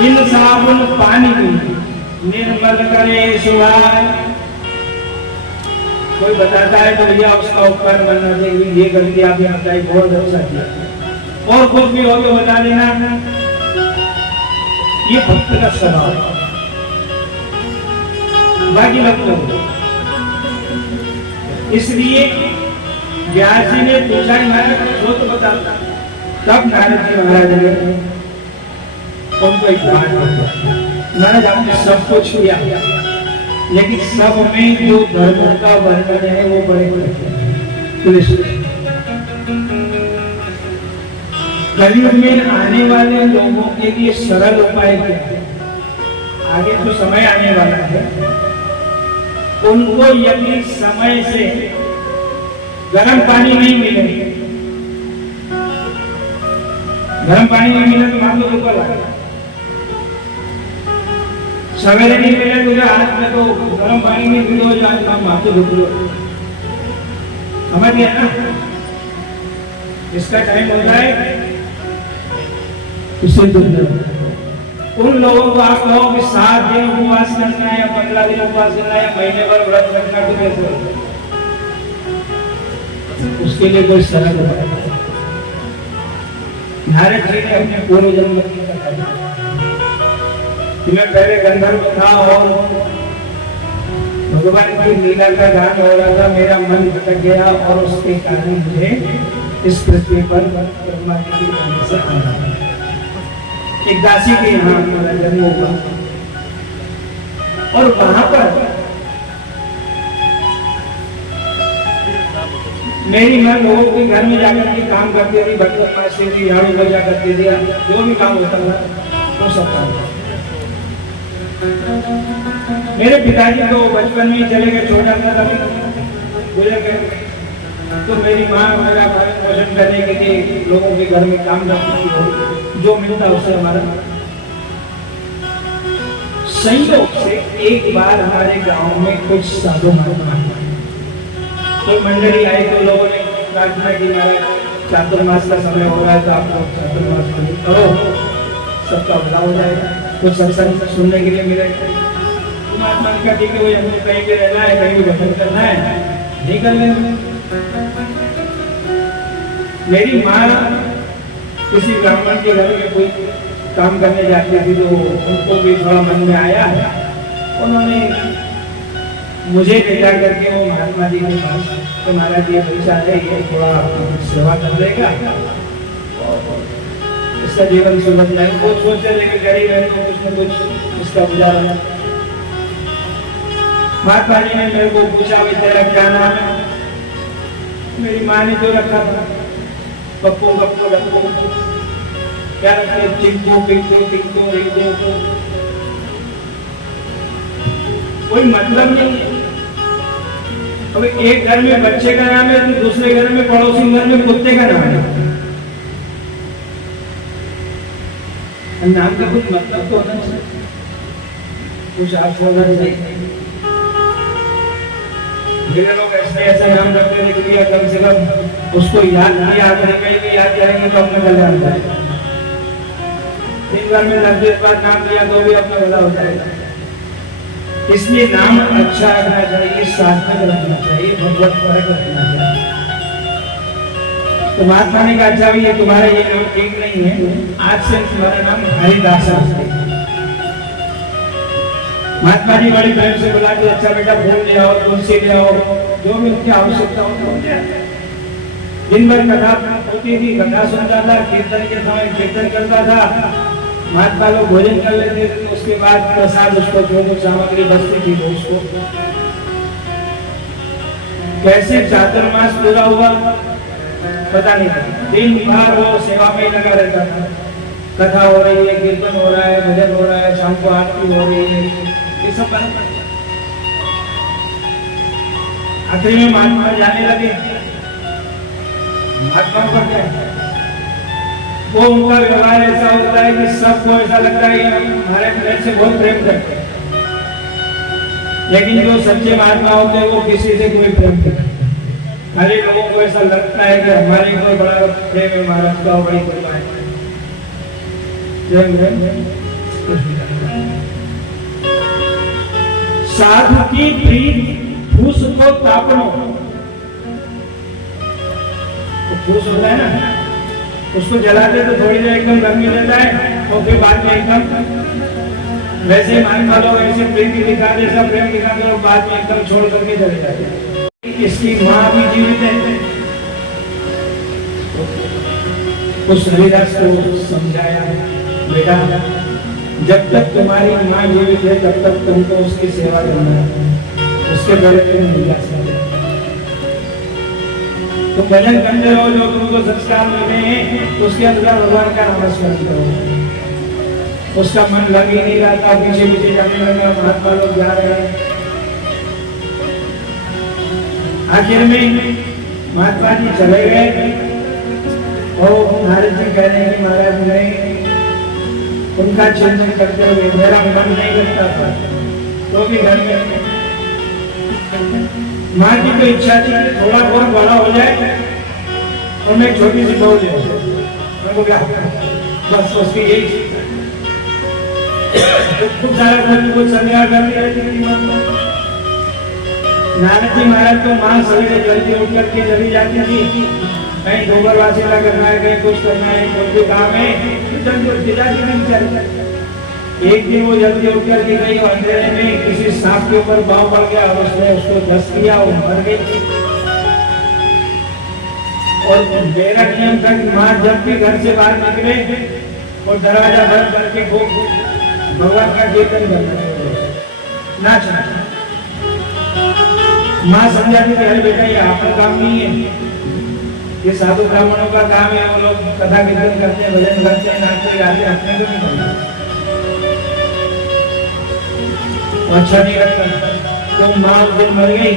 इन साबुन पानी निर्मल करे सुहाए। कोई बताता है तो भैया उसका उपकार बनना चाहिए, ये गलती आपने बताई, बहुत अच्छा किया, और कुछ भी हो तो बता देना। ये भक्त का स्वभाव है। बाकी लोग इसलिए व्यास जी ने पूछा, महाराज जो तो बता, तब नारद जी महाराज ने उनको एक बात बताई, महाराज आपने सब कुछ किया, लेकिन सब में जो धर्म का वर्णन है वो बड़े कलयुग में आने वाले लोगों के लिए सरल उपाय क्या है? आगे तो समय आने वाला है, उनको यदि समय से गर्म पानी नहीं मिले, गर्म पानी नहीं मिले तो मान लो ऊपर आ गया, सवेरे नहीं मिले तुझे हाथ में तो गर्म पानी में भिगो जाए, काम हाथ धुप लो, समझ गया ना? इसका टाइम होता है इससे उन लोगों को आप कहो कि 7 दिन उपवास करना है या 15 दिन उपवास करना है या महीने भर व्रत रखना, तो कैसे होगा? उसके लिए कोई सरल उपाय नहीं। नारद जी ने अपने पूर्व जन्म की कथा कि मैं पहले गंधर्व था और भगवान की लीला का गान हो रहा था, मेरा मन भटक गया और उसके कारण मुझे इस पृथ्वी पर ब्रह्मा जी की कहानी से आना, एक दासी के यहाँ मेरा जन्म हुआ, और वहां पर मेरी मां लोगों के घर में जाकर के काम करती थी, बर्तन मांजती थी, झाड़ू पोछा करती थी, जो भी काम होता था वो सब काम। मेरे पिताजी तो बचपन में ही चले गए, छोटा था गुजर गए, तो मेरी माँ मेरा भरण पोषण करने के लिए लोगों के घर में काम करती थी, जो मिलता उससे हमारा। संयोग से एक बार हमारे गांव में कुछ साधु महात्मा तो मंडली आई, तो लोगों ने प्रार्थना की, महाराज चातुर्मास का समय हो रहा है तो आप लोग चातुर्मास करो, सबका भला हो जाएगा, तो सत्संग सुनने के लिए मिले। महात्मा ने कहा ठीक है, वो हमको कहीं भी रहना है, कहीं भी भजन करना है, नहीं कर लेंगे। मेरी माँ किसी ब्राह्मण के घर में कोई काम करने जाती थी, तो उनको भी थोड़ा मन में आया, उन्होंने मुझे भेजा करके वो महात्मा जी के पास, तो महाराज जी पैसा है, ये थोड़ा सेवा कर देगा, इसका जीवन सुधर जाएगा। वो सोचते लेके गरीब है तो कुछ न कुछ इसका गुजारा है। महात्मा जी ने मेरे को पूछा, भाई तेरा क्या नाम है? मेरी माँ ने जो रखा था, पप्पू पप्पू रखो, क्या रखे, चिंकू पिंकू टिंकू रिंकू, कोई मतलब नहीं है। अब एक घर में बच्चे का नाम है तो दूसरे घर में पड़ोसी घर में कुत्ते का नाम है, नाम का कुछ मतलब तो होना चाहिए, कुछ आप होना चाहिए। मेरे लोग ऐसे ऐसे नाम रखते लिख लिया, कम से कम उसको याद किया, अगर कहीं भी याद करेंगे तो अपना कल्याण हो जाएगा। दिन भर में 10 बार नाम लिया तो भी अपना भला हो जाएगा। इसलिए नाम अच्छा रखना चाहिए, सार्थक रखना चाहिए, भगवत परक रखना चाहिए। तो महात्मा ने कहा अच्छा भी ये तुम्हारा ये नाम ठीक नहीं है, आज से तुम्हारा नाम हरिदास है। महात्मा जी बड़ी प्रेम से बोला कि अच्छा बेटा फूल ले आओ, तुलसी ले आओ, जो भी उसकी आवश्यकता हो। दिन भर कथा होती थी, कथा सुनता था, कीर्तन के समय कीर्तन करता था, महात्मा लोग भोजन कर लेते थे, उसके बाद प्रसाद उसको जो जो सामग्री बचती थी वो उसको। कैसे चातुर्मास पूरा हुआ पता नहीं, दिन भर वो सेवा में ही लगा रहता था। कथा हो रही है, कीर्तन हो रहा है, भजन हो रहा है, शाम को आरती हो रही है, ये सब करता। आखिर में महात्मा जाने लगे। महात्मा को क्या वो उनका व्यवहार ऐसा होता है कि सबको ऐसा लगता है हमारे प्रेम से बहुत प्रेम करते हैं, लेकिन जो सच्चे महात्मा होते हैं वो किसी से कोई प्रेम नहीं करते। खाली लोगों को ऐसा लगता है कि हमारे कोई बड़ा प्रेम है, महाराज का बड़ी कृपा है। साधु की प्रीत फूस को तापनो, फूस होता है ना, उसको जलाते तो थोड़ी देर एकदम गर्मी रहता है और फिर बाद में एकदम वैसे महात्मा लोग ऐसे प्रीति दिखाते, ऐसा प्रेम दिखाते और बाद में एकदम छोड़ करके चले जाते हैं। इसकी माँ भी जीवित है, उस हरिदास को समझाया बेटा जब तक तुम्हारी माँ जीवित है तब तक तुमको उसकी सेवा करना है, उसके द्वारा तुम मिला सकते। तो भजन करते रहो, जो तुमको संस्कार मिले हैं उसके अनुसार भगवान का नमस्कार करो। उसका मन लग ही नहीं रहा था, पीछे पीछे जाने लगा, महात्मा लोग जा रहे हैं। आखिर में महात्मा जी चले गए और नारद जी कह रहे हैं कि महाराज मैं उनका चिंतन करते हुए मेरा मन नहीं लगता था, तो भी घर में माँ की तो इच्छा थी कि थोड़ा बहुत बड़ा हो जाए और मैं छोटी सी बहू ले आऊं। क्या बस उसकी यही खूब सारा कुछ संज्ञा करती। नारद जी महाराज तो माँ सवेरे जल्दी उठ करके चली जाती थी, कहीं गोबर वासीला करना है, कहीं कुछ करना है, कोई भी काम है तो जल्दी उठ जाती नहीं चलती। एक दिन वो जल्दी उठ करके गई और अंधेरे में किसी सांप के ऊपर पांव पड़ गया और उसने उसको डस किया और मर गई। और मेरा नियम था कि माँ जब भी घर से बाहर निकले और दरवाजा बंद करके वो भगवान का कीर्तन करना ना। माँ समझाती थी अरे बेटा ये आपका काम नहीं है, ये साधु ब्राह्मणों का काम है, वो लोग कथा कीर्तन करते हैं, भजन करते हैं, नाचते गाते, अपने को नहीं करना। अच्छा नहीं लगता। तो माँ उस दिन मर गई,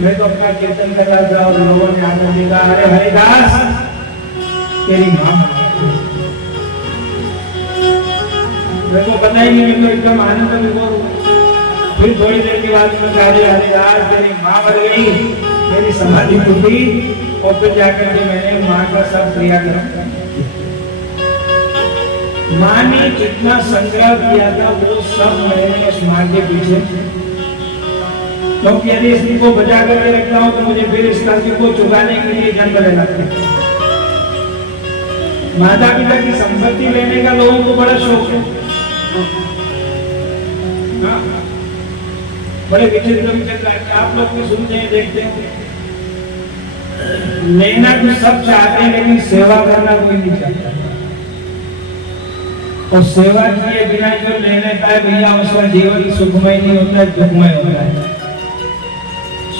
मैं तो अपना कीर्तन कर रहा था और लोगों ने आकर देखा अरे हरिदास तेरी माँ मर गई। मेरे को पता ही नहीं, मैं तो एकदम आनंद में बोल। फिर थोड़ी देर के बाद में कहा हरिदास तेरी माँ मर गई, मेरी समाधि टूटी और फिर जाकर के मैंने माँ का सब क्रियाक्रम। माँ ने जितना संग्रह किया था वो सब मैंने उस माँ के पीछे, क्योंकि यदि इसको बचा करके रखता हूँ तो मुझे फिर इस कर्ज को चुकाने के लिए जन्म लेना पड़ेगा। माता पिता की संपत्ति लेने का लोगों को बड़ा शौक है, बड़े विचित्र विचित्र आप लोग भी सुनते हैं देखते हैं। लेना तो सब चाहते हैं लेकिन सेवा करना कोई नहीं चाहता। और सेवा किए बिना जो ले लेता है भैया उसका जीवन सुखमय नहीं होता है, दुखमय होता है,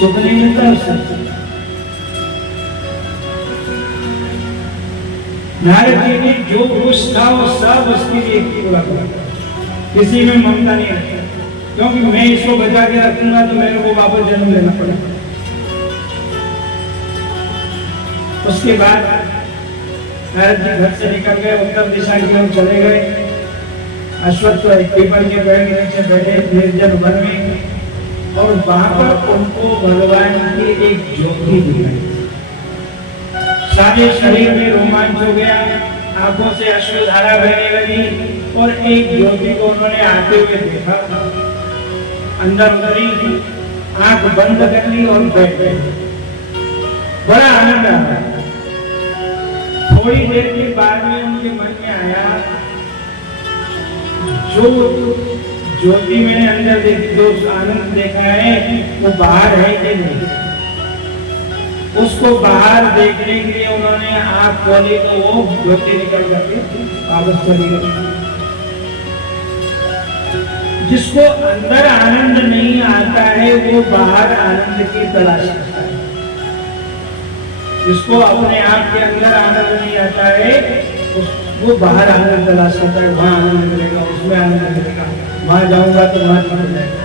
सुख नहीं मिलता उससे। नारद जी ने जो कुछ था वो सब उसके लिए पूरा किया, किसी में ममता नहीं रखी, क्योंकि मैं इसको बचा के रखूंगा तो मेरे को वापस जन्म लेना पड़ेगा। उसके बाद नारद जी घर से निकल गए, उत्तर दिशा की ओर चले गए। अश्वत्थ पीपल के पेड़ के नीचे बैठे निर्जन वन में और वहां पर उनको भगवान की एक ज्योति दिखाई। सारे शरीर में रोमांच हो गया, आंखों से अश्रुधारा बहने लगी और एक ज्योति को उन्होंने आते हुए देखा। अंदर उतरी, आंख बंद कर ली और बैठ गए। बड़ा आनंद आया। थोड़ी देर के बाद में उनके मन में आया, जो ज्योति मैंने अंदर देखी, जो आनंद देखा है वो बाहर है कि नहीं। उसको बाहर देखने के लिए उन्होंने आंख खोली तो वो ज्योति निकल करके वापस चली गई। जिसको अंदर आनंद नहीं आता है वो बाहर आनंद की तलाश करता है। जिसको अपने आप के अंदर आनंद नहीं आता है वो बाहर आनंद तलाश करता है। वहां आनंद मिलेगा, उसमें आनंद मिलेगा, वहां जाऊंगा तो वहां मिल जाएगा।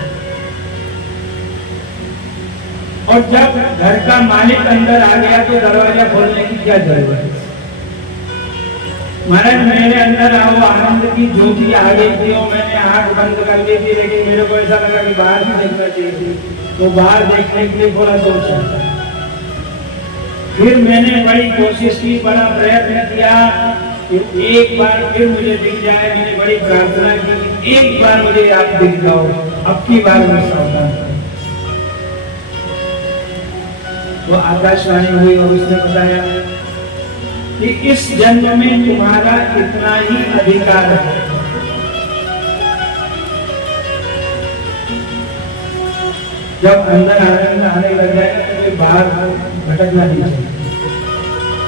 और जब घर का मालिक अंदर आ गया तो दरवाजा खोलने की क्या जरूरत है। महाराज मेरे अंदर आओ, आनंद की ज्योति आ गई थी और मैंने आंख बंद कर ली थी, लेकिन मेरे को ऐसा लगा कि बाहर भी देखना चाहिए थी, तो बाहर देखने के लिए थोड़ा सोचा। फिर मैंने बड़ी कोशिश की, बड़ा प्रयत्न किया कि एक बार फिर मुझे दिख जाए। मैंने बड़ी प्रार्थना की, एक बार मुझे आप दिख जाओ, अब की बार मैं सावधान। वो आकाशवाणी हुई और उसने बताया कि इस जन्म में तुम्हारा इतना ही अधिकार है। जब अंदर आनंद आने लग जाएगा तो फिर बाहर भटकना नहीं चाहिए,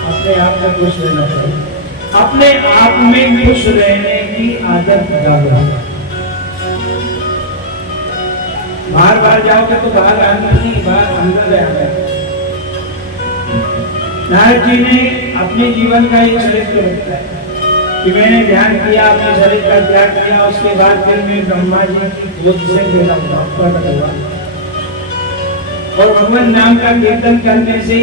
अपने आप में खुश रहना चाहिए। अपने आप में खुश रहने की आदत डालो। बार बार जाओगे तो बाहर आनंद नहीं, बाहर अंदर रहना। नारद जी ने अपने जीवन का एक चरित्र बताया कि मैंने ध्यान किया, अपने शरीर का त्याग किया, उसके बाद फिर मैं ब्रह्मा जी की गोद से पैदा हुआ, प्रकट हुआ और भगवान नाम का कीर्तन करने से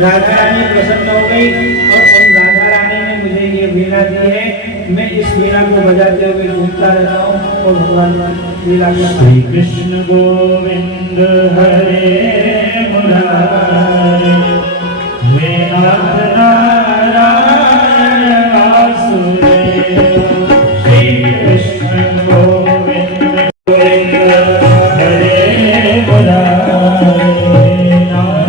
राधा रानी प्रसन्न हो गई और उन राधा रानी ने मुझे ये वीणा दी है। मैं इस वीणा को बजाते हुए घूमता रहता हूँ और भगवान लीला श्री कृष्ण गोविंद हरे मुरारी नाथ नारायण वासुदेव। श्री कृष्ण गोविंद गोविंद हरे मुरारी नाथ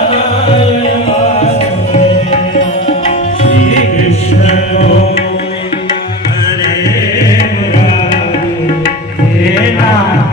नारायण वासुदेव। श्री कृष्ण गोविंद हरे मुरारी हे नाथ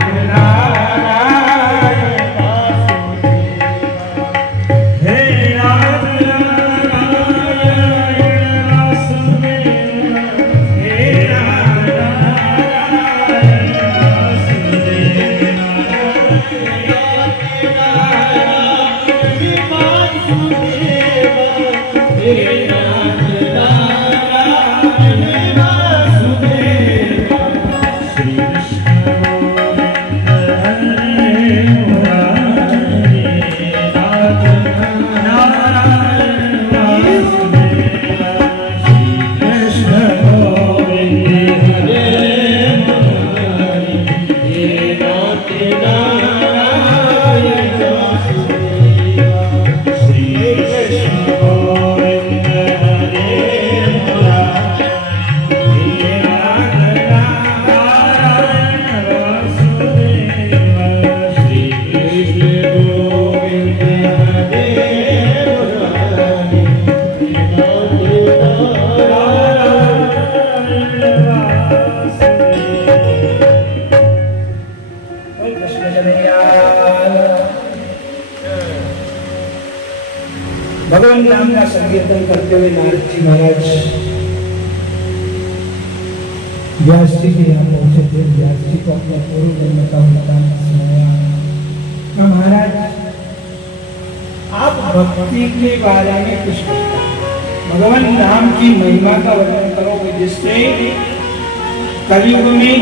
भगवान नाम का संकीर्तन करते हुए नारद जी महाराज व्यास जी के यहाँ पहुंचे थे। व्यास जी को अपना पूर्व जन्म का वरदान सुनाया। महाराज आप भक्ति के बारे में कुछ भगवान नाम की महिमा का वर्णन करोगे, जिससे कलयुग में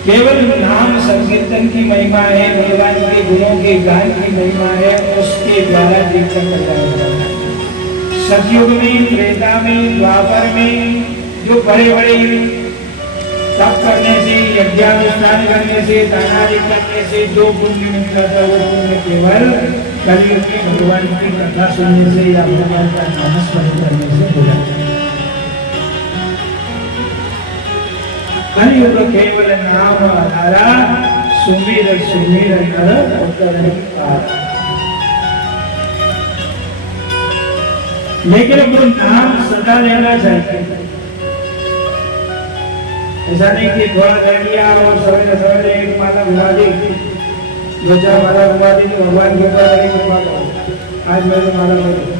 केवल नाम संकीर्तन की महिमा है, भगवान के गुणों के गान की महिमा है, उसके द्वारा दीक्षा करना है। सतयुग में, त्रेता में, द्वापर में जो बड़े बड़े तप करने से, यज्ञानुष्ठान करने से, दानादि करने से जो पुण्य मिलता था वो पुण्य केवल कलयुग में भगवान की कथा सुनने से या भगवान का नाम स्मरण करने से हो जाता है। कलयुग केवल नाम आधारा, सुमिर सुमिर नर उतर पार। लेकिन वो नाम सदा लेना चाहिए। ऐसा नहीं कि थोड़ा कर लिया और सवेरे सवेरे एक माला घुमा दी, दो चार माला घुमा दी तो भगवान के ऊपर एक कृपा करो, आज मैं तो माला करूँ,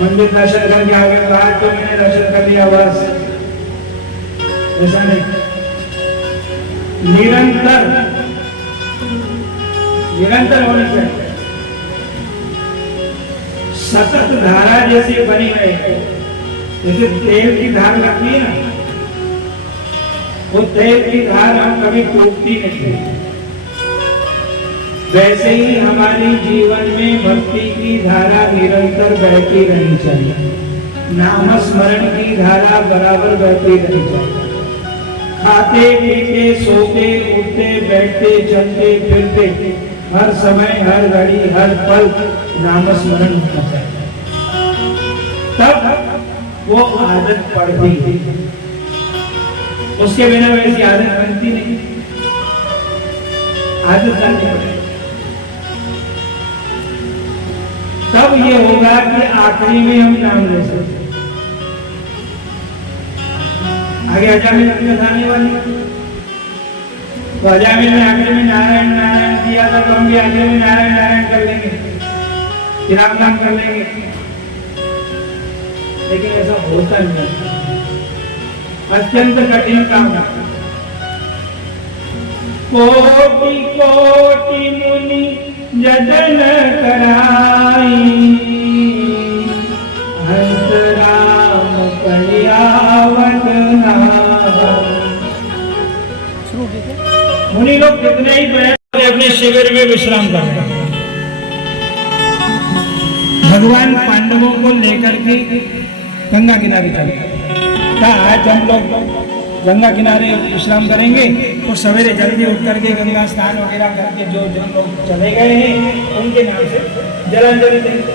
मंदिर दर्शन करके आ गया तो आज तो मैंने दर्शन कर लिया बस। ऐसा नहीं, निरंतर निरंतर होनी चाहिए, सतत धारा जैसे बनी रहे। जैसे तेल की धार लगती है ना, वो तेल की धार हम कभी टूटती नहीं, वैसे ही हमारी जीवन में भक्ति की धारा निरंतर बहती रहनी चाहिए, नाम स्मरण की धारा बराबर बहती रहनी चाहिए। खाते पीते सोते उठते बैठते चलते फिरते हर समय हर घड़ी हर पल नाम स्मरण होना चाहिए, तब वो आदत पड़ती है। उसके बिना वैसी आदत बनती नहीं, आदत बनती पड़ेगी। तब ये होगा कि आखिरी में हम नाम ले सकते। आगे अजामिल की कथा आने वाली, तो अजामिल ने आखिर में नारायण नारायण किया था, तो हम भी आखिर में नारायण नारायण कर लेंगे, राम नाम कर लेंगे। लेकिन ऐसा होता नहीं, अत्यंत कठिन काम है। कोटि कोटि मुनि जतन कराई, हंस राम कल्यावत मुनि लोग कितने ही प्रयास अपने शिविर में विश्राम कर रहे हैं। भगवान पांडवों को लेकर के गंगा किनारे चले। आज हम लोग गंगा किनारे विश्राम करेंगे तो सवेरे जल्दी उठ करके गंगा स्नान वगैरह करके जो जन लोग चले गए हैं उनके नाम से जलांजलि देंगे।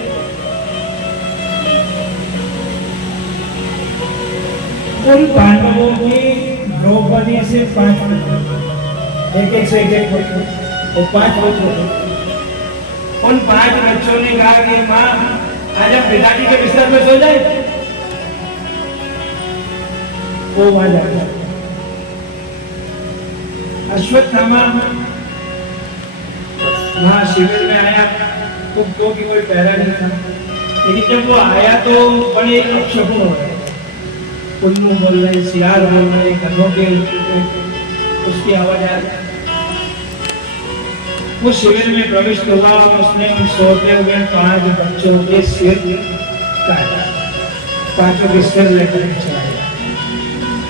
उन पांडवों की द्रौपदी से 5 एक से एक और 5 बच्चों, उन 5 बच्चों ने कहा कि माँ आज हम पिताजी के बिस्तर में सो जाए। वो वहां जाता, अश्वत्थामा वहां शिविर में आया तो की कोई पहरा नहीं था, लेकिन जब वो आया तो बड़े अपशकुन हो रहे, उल्लू बोल रहे, सियार बोल रहे, गधों के उसकी आवाज आ रही। वो शिविर में प्रविष्ट हुआ और उसने उन सोते हुए 5 बच्चों के सिर काटा, 5 के सिर लेकर चला गया।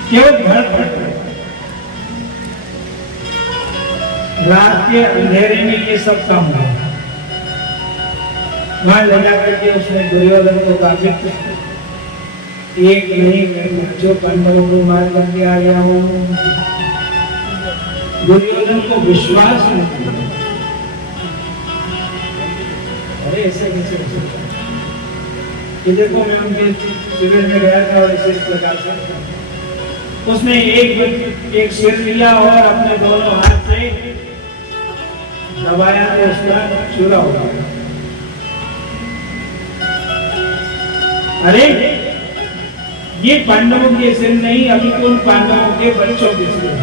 केवल घर पड़ गए, रात के अंधेरे में ये सब काम हुआ। वहां ले जाकर के उसने दुर्योधन को काफी एक नहीं जो पांडवों को मार करके आ गया हूं। दुर्योधन को विश्वास नहीं, अरे ऐसे कैसे हो सकता है? कि देखो मैं उनके शिविर में गया था और ऐसे इस प्रकार से उसने एक सिर लिया और अपने दोनों हाथ से दबाया तो उसका चूरा हो गया। अरे ये पांडवों के सिर नहीं, अभी तो उन पांडवों के बच्चों के सिर।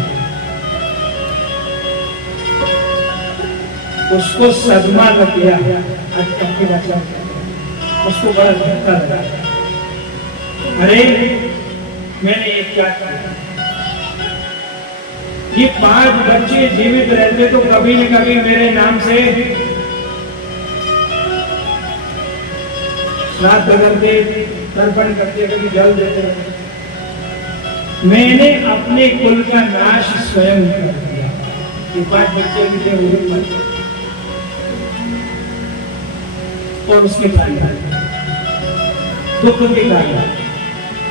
उसको सदमा लग गया, उसको बड़ा धक्का लगा। अरे मैंने ये क्या किया? ये 5 बच्चे जीवित रहते तो कभी न कभी मेरे नाम से श्राद्ध करते, तर्पण करते, कभी जल देते। मैंने अपने कुल का नाश स्वयं कर दिया। ये 5 बच्चे भी थे वो और उसके कारण दुख के कारण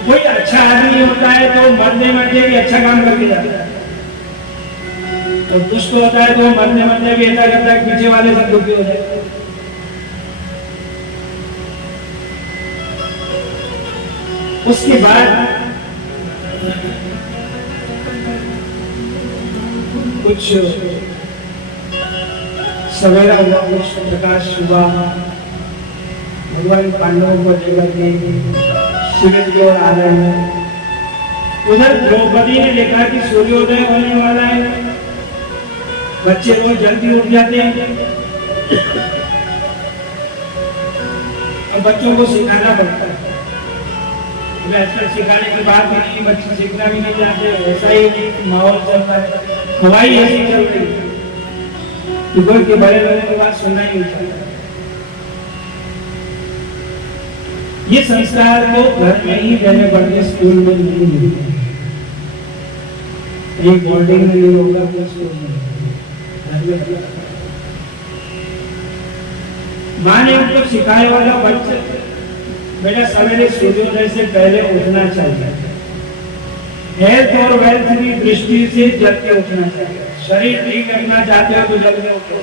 कोई अच्छा आदमी होता है तो मरते मरते भी अच्छा काम करके जाता है, और दुष्ट होता है तो मरते मरते भी ऐसा करता है पीछे वाले सब दुखी हो जाए। उसके बाद कुछ सवेरा हुआ, कुछ प्रकाश हुआ, भगवान पांडवों को लेकर के शिविर की ओर आ रहे हैं। उधर द्रौपदी ने देखा कि सूर्योदय होने वाला है, बच्चे रोज जल्दी उठ जाते हैं और बच्चों को सिखाना पड़ता है। वैसे सिखाने की बात ही नहीं, बच्चे सीखना भी नहीं चाहते, ऐसा ही माहौल चल रहा है, हवाई ऐसी चल रही है कि कोई के बड़े लोगों की बात सुनना ही नहीं चाहता। ये संस्कार तो घर में ही देने पड़ते, स्कूल में नहीं मिलते, एक बोर्डिंग में नहीं होगा तो स्कूल में माँ ने उनको सिखाए वाला बच्चे बेटा सवेरे सूर्योदय से पहले उठना चाहिए, हेल्थ और वेल्थ की दृष्टि से जल्दी उठना चाहिए, शरीर ठीक रखना चाहते हो तो जल्दी उठो।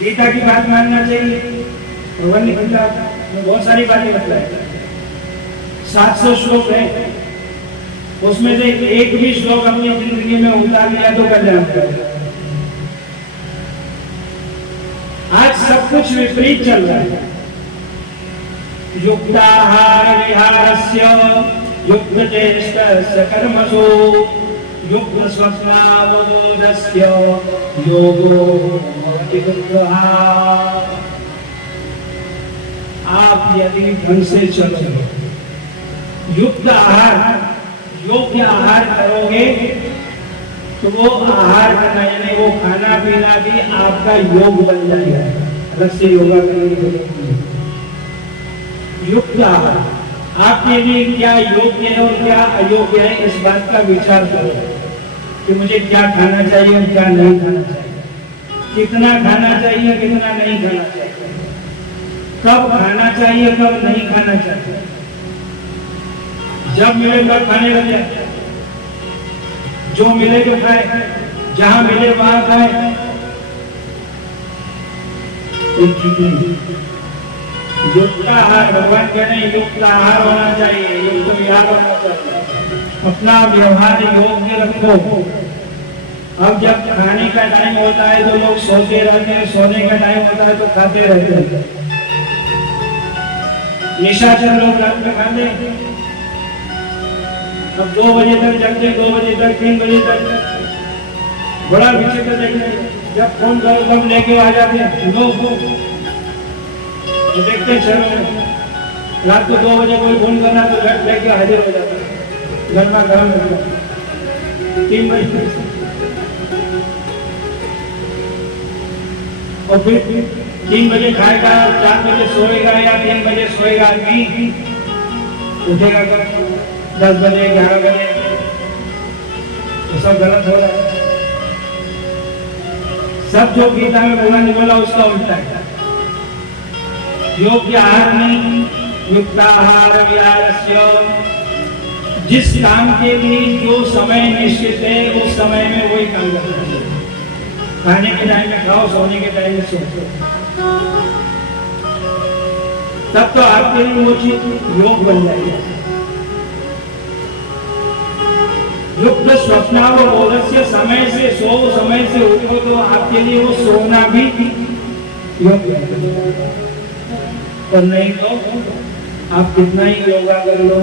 गीता की बात मानना चाहिए, भगवान ने बहुत सारी बातें बताई, 700 श्लोक है, उसमें से एक भी श्लोक अपनी जिंदगी में उतार लिया तो कल्याण करेगा। आज सब कुछ विपरीत चल रहा है, युक्ताहार विहारस्य युक्तचेष्टस्य कर्मसु युक्तस्वप्नावबोधस्य योगो भवति बुद्धः। आप यदि ढंग से चलो, युक्त आहार योग्य आहार करोगे तो वो आहार करना यानी वो खाना पीना भी आपका योग बन जाएगा। अलग से योगा करने की जरूरत नहीं। युक्त आहार आपके लिए क्या योग्य है और क्या अयोग्य है, इस बात का विचार करो कि मुझे क्या खाना चाहिए और क्या नहीं खाना चाहिए, कितना खाना चाहिए कितना नहीं खाना चाहिए, कब खाना चाहिए कब नहीं खाना चाहिए, जब मिले तब खाने लग जाए, जो मिले तो खाए, जहां मिले वहां खाए, ठीक नहीं। युक्त आहार भगवान कह रहे हैं, युक्त आहार होना चाहिए, युक्त विहार होना चाहिए, अपना व्यवहार योग्य रखो। अब जब खाने का टाइम होता है तो लोग सोते रहते हैं, सोने का टाइम होता है तो खाते रहते हैं। निशाचर लोग रात में खाते हैं, अब 2 बजे तक जगते, 2 बजे तक 3 बजे तक, बड़ा विचित्र देखते हैं। जब फोन करो तब लेके आ जाते हैं लोग, तो देखते हैं चलो रात को 2 बजे कोई फोन करना तो घर लेके हाजिर हो जाता है, घर में गरम हो जाता है 3 बजे, और फिर 3 बजे खाएगा, 4 बजे सोएगा या 3 बजे सोएगा, नहीं उठेगा कर 10 बजे 11 बजे, तो सब गलत हो रहा है। सब जो गीता में भगवान ने बोला उसका उल्टा है। योग्य आहार नहीं, युक्ताहार विहारस्य, जिस काम के लिए जो समय निश्चित है उस समय में वही काम करना है। खाने के टाइम में खाओ, सोने के टाइम में सो, तब तो आपके लिए वो चीज योग बन जाएगी। युक्त स्वप्नावबोधस्य, समय से सो समय से उठो तो आपके लिए वो सोना भी योग है। और नहीं तो आप कितना ही योगा कर लो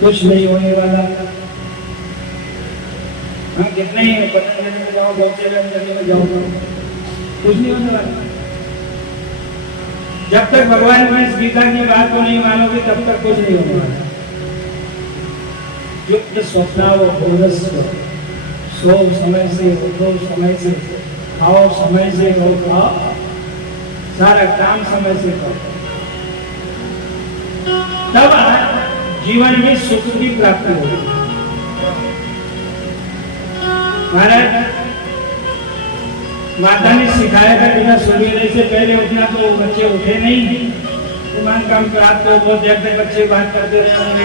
कुछ नहीं होने वाला। हाँ कितने ही पतंजलि में जाओ, बौचे में जाओ, कुछ नहीं होने वाला। जब तक भगवान की इस गीता की बात को नहीं मानोगे तब तक कुछ नहीं होने वाला। युक्त स्वप्नावबोधस्य, सो समय से उठो समय से खाओ समय से खाओ, सारा काम समय से करो, तब जीवन में सुख की प्राप्ति होगी। महाराज माता ने सिखाया था बेटा सवेरे से पहले उठना, तो बच्चे उठे नहीं। तो मन कम रात को बहुत देर तक बच्चे बात करते रहे होंगे,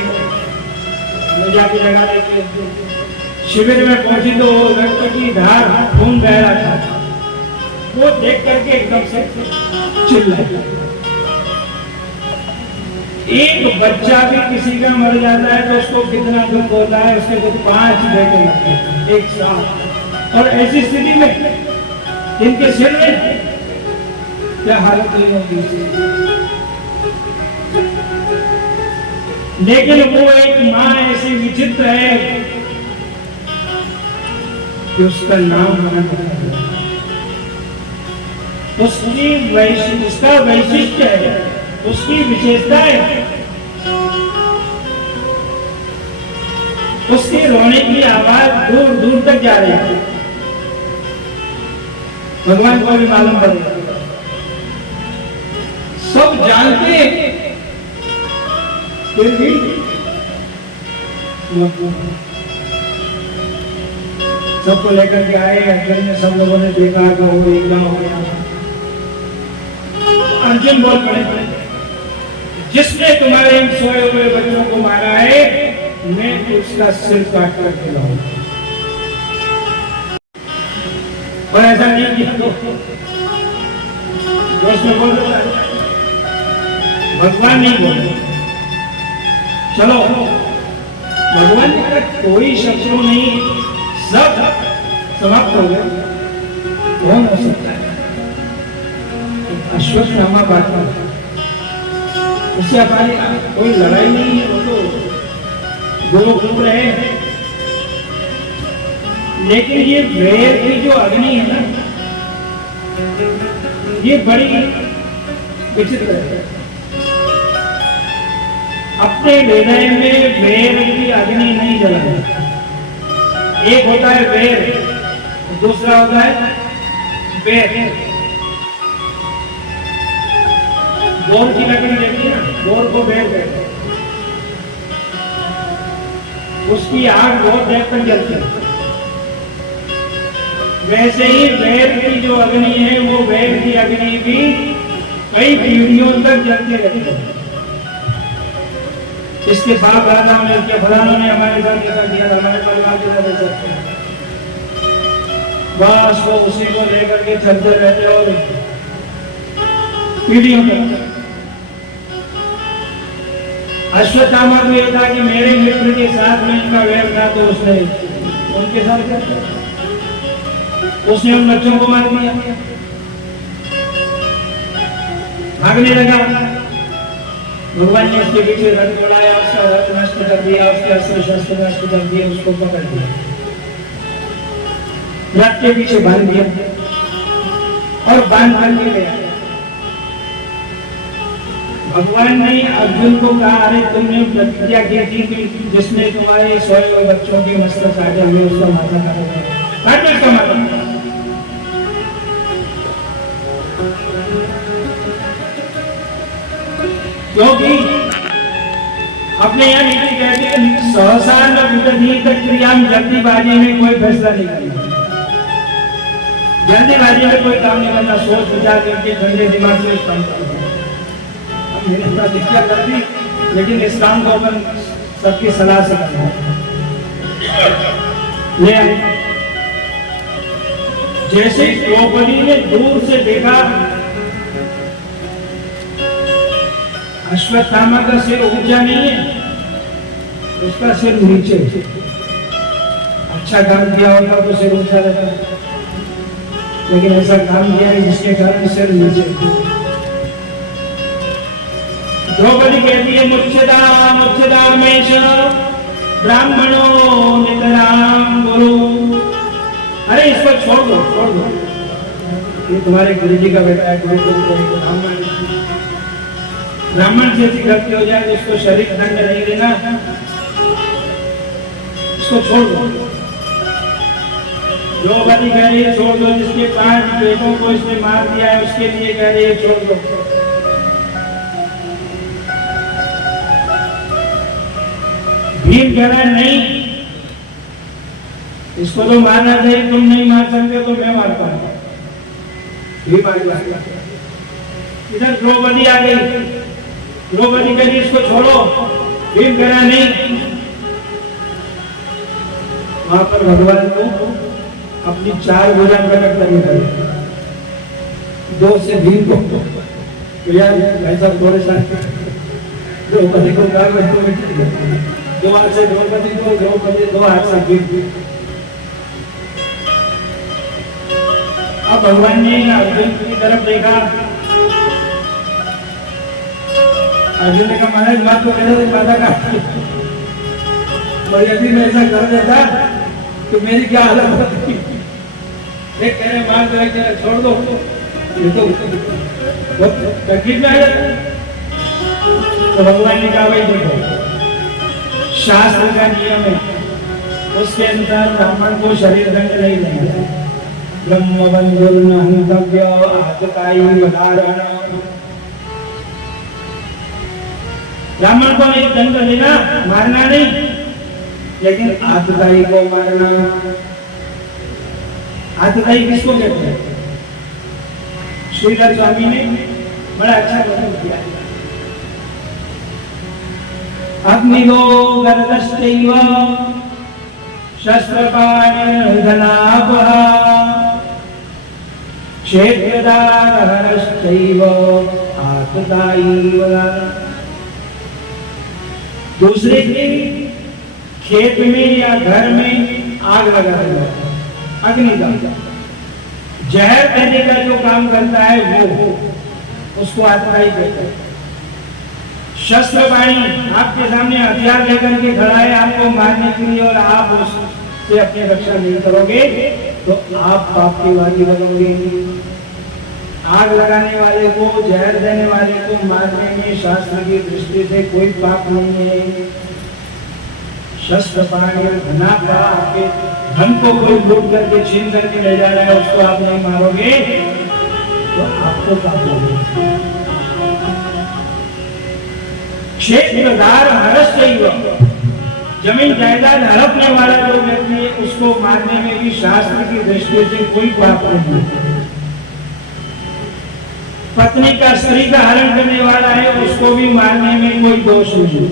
मैं जाके जगा देते। शिविर में पहुंची तो रक्त की धार, खून बह रहा था। वो देख करके एकदम से चिल्लाई। एक बच्चा भी किसी का मर जाता है तो उसको कितना दुख होता है। उसके तो 5 बेटे लगते हैं एक साथ, और ऐसी स्थिति में इनके सिर में क्या हालत नहीं होगी। लेकिन वो एक माँ ऐसी विचित्र है कि उसका नाम उसका वैशिष्ट्य है, उसकी विशेषता है। उसके रोने की आवाज दूर दूर तक जा रही है। भगवान को भी मालूम पड़ेगा, सब जानते फिर भी सबको लेकर के आए। अर्जुन ने, सब लोगों ने देखा कि वो एकदम हो गया। अर्जुन बोल पड़े, जिसने तुम्हारे इन सोए हुए बच्चों को मारा है, मैं उसका सिर काट करके लाऊंगा। और ऐसा नहीं किया तो उसमें बोल रहा है, भगवान नहीं बोल। चलो, भगवान ने कहा कोई शत्रु नहीं, सब समाप्त हो गए। कौन हो सकता है? अश्वत्थामा बात उससे हमारी कोई लड़ाई नहीं है, वो तो दो ग्रुप रहे। लेकिन ये वैर की जो अग्नि है ना, ये बड़ी विचित्र है। अपने हृदय में वैर की अग्नि नहीं जलाना। एक होता है वैर, दूसरा होता है वैर। बोर की लकड़ी देखी ना, बोर को वैर कहते हैं। उसकी आग बहुत देर तक जलती है। वैसे ही वैर की जो अग्नि है, वो वैर की अग्नि भी कई पीढ़ियों तक जलती रहती है। इसके बाप दादा ने, इसके फलानों ने हमारे साथ ऐसा किया, हमारे परिवार के साथ ऐसा किया। बस वो उसी को लेकर के चलते रहते और पीढ़ियों तक। अश्वत्थामा को यह था कि मेरे मित्र के साथ में इनका वैर था, तो उसने उनके साथ क्या किया? उसने उन बच्चों को मार दिया, भागने लगा। भगवान ने उसके पीछे रथ उड़ाया, उसका रथ नष्ट कर दिया, उसके अस्त्र शस्त्र नष्ट कर दिए, उसको पकड़ दिया, रथ के पीछे बांध दिया और बांध के गया। भगवान ने अर्जुन को कहा, अरे तुमने प्रतिज्ञा की थी कि जिसने तुम्हारे सोए हुए बच्चों के मस्तक काटे, हमें उसका माथा काटोगे, काटो उसका माथा। क्योंकि अपने यहाँ नीति कहते हैं, सहसा न विदधीत क्रियाम, जल्दीबाजी में कोई फैसला नहीं करना, जल्दीबाजी में कोई काम नहीं करना, सोच विचार करके ठंडे दिमाग से काम करना। मैंने प्रतिज्ञा कर दी, लेकिन इस काम को अपन सबकी सलाह से करना। जैसे द्रौपदी ने दूर से देखा अश्वत्थामा का सिर ऊंचा नहीं है, उसका सिर नीचे। अच्छा काम किया होगा तो सिर ऊंचा रहता, लेकिन ऐसा काम किया है जिसके कारण सिर नीचे। द्रौपदी कहती है, मुच्छदा मुच्छदा मेष ब्राह्मणो नितराम गुरु। अरे इसको छोड़ दो, छोड़ दो, ये तुम्हारे गुरु जी का बेटा है, ब्राह्मण। ब्राह्मण से गलती हो जाए तो उसको शरीर दंड नहीं देना, इसको छोड़ दो। द्रौपदी कह रही है छोड़ दो, जिसके 5 बेटों को इसने मार दिया है उसके लिए कह रही है छोड़ दो। भीम कह रहा है नहीं, इसको तो मारना चाहिए, तुम नहीं मार सकते तो मैं मारता हूं। भीम आ गया। इधर द्रौपदी आ गई, द्रौपदी कह रही इसको छोड़ो, भीम कह रहा नहीं। वहां पर भगवान को अपनी 4 भुजा प्रकट करनी पड़ी। 2 से भीम को तो यार ऐसा थोड़े सा द्रौपदी को गाल में तो मिट गया। 2 हाथ से द्रौपदी को, द्रौपदी 2 हाथ से भीम। अब भगवान ने अर्जुन की तरफ देखा। अर्जुन ने कहा महाराज बात तो कहना तो बाधा का, और यदि मैं ऐसा कर देता तो मेरी क्या हालत होती। एक कह रहे मार दो, एक कह रहे छोड़ दो, ये तो तकलीफ में आ जाता। तो भगवान ने कहा भाई देखो शास्त्र का नियम है, उसके अनुसार ब्राह्मण को शरीर दंड नहीं देना। ब्रह्म बंधुर न हंतव्य आतताई वधारण। ब्राह्मण को नहीं दंड देना, मारना नहीं, लेकिन आतताई को मारना। आतताई किसको कहते हैं? श्रीधर स्वामी ने बड़ा अच्छा कथन किया। अग्निगो गर्दश्चैव शस्त्रपाणिर्धनापः क्षेत्रदारहरश्चैव आतताई वधारण। दूसरे के खेत में या घर में आग लगा देना, अग्निदाह। जहर देने का जो काम करता है वो, उसको आतताई कहते हैं। शस्त्रपाणी, आपके सामने हथियार लेकर के खड़ा है आपको मारने के लिए, और आप उससे अपनी रक्षा नहीं करोगे तो आप पाप की भागी बनोगे। आग लगाने वाले को, जहर देने वाले को मारने में शास्त्र की दृष्टि से कोई पाप नहीं है। शस्त्र पाणी धना का, आपके धन को कोई लूट करके छीन करके ले जा रहा है, उसको आप नहीं मारोगे तो आपको पाप लगेगा। क्षेत्रदार हरश्चैव, जमीन जायदाद हड़पने वाला जो व्यक्ति है उसको मारने में भी शास्त्र की दृष्टि से कोई पाप नहीं है। पत्नी का, स्त्री का हरण करने वाला है उसको भी मारने में कोई दोष नहीं।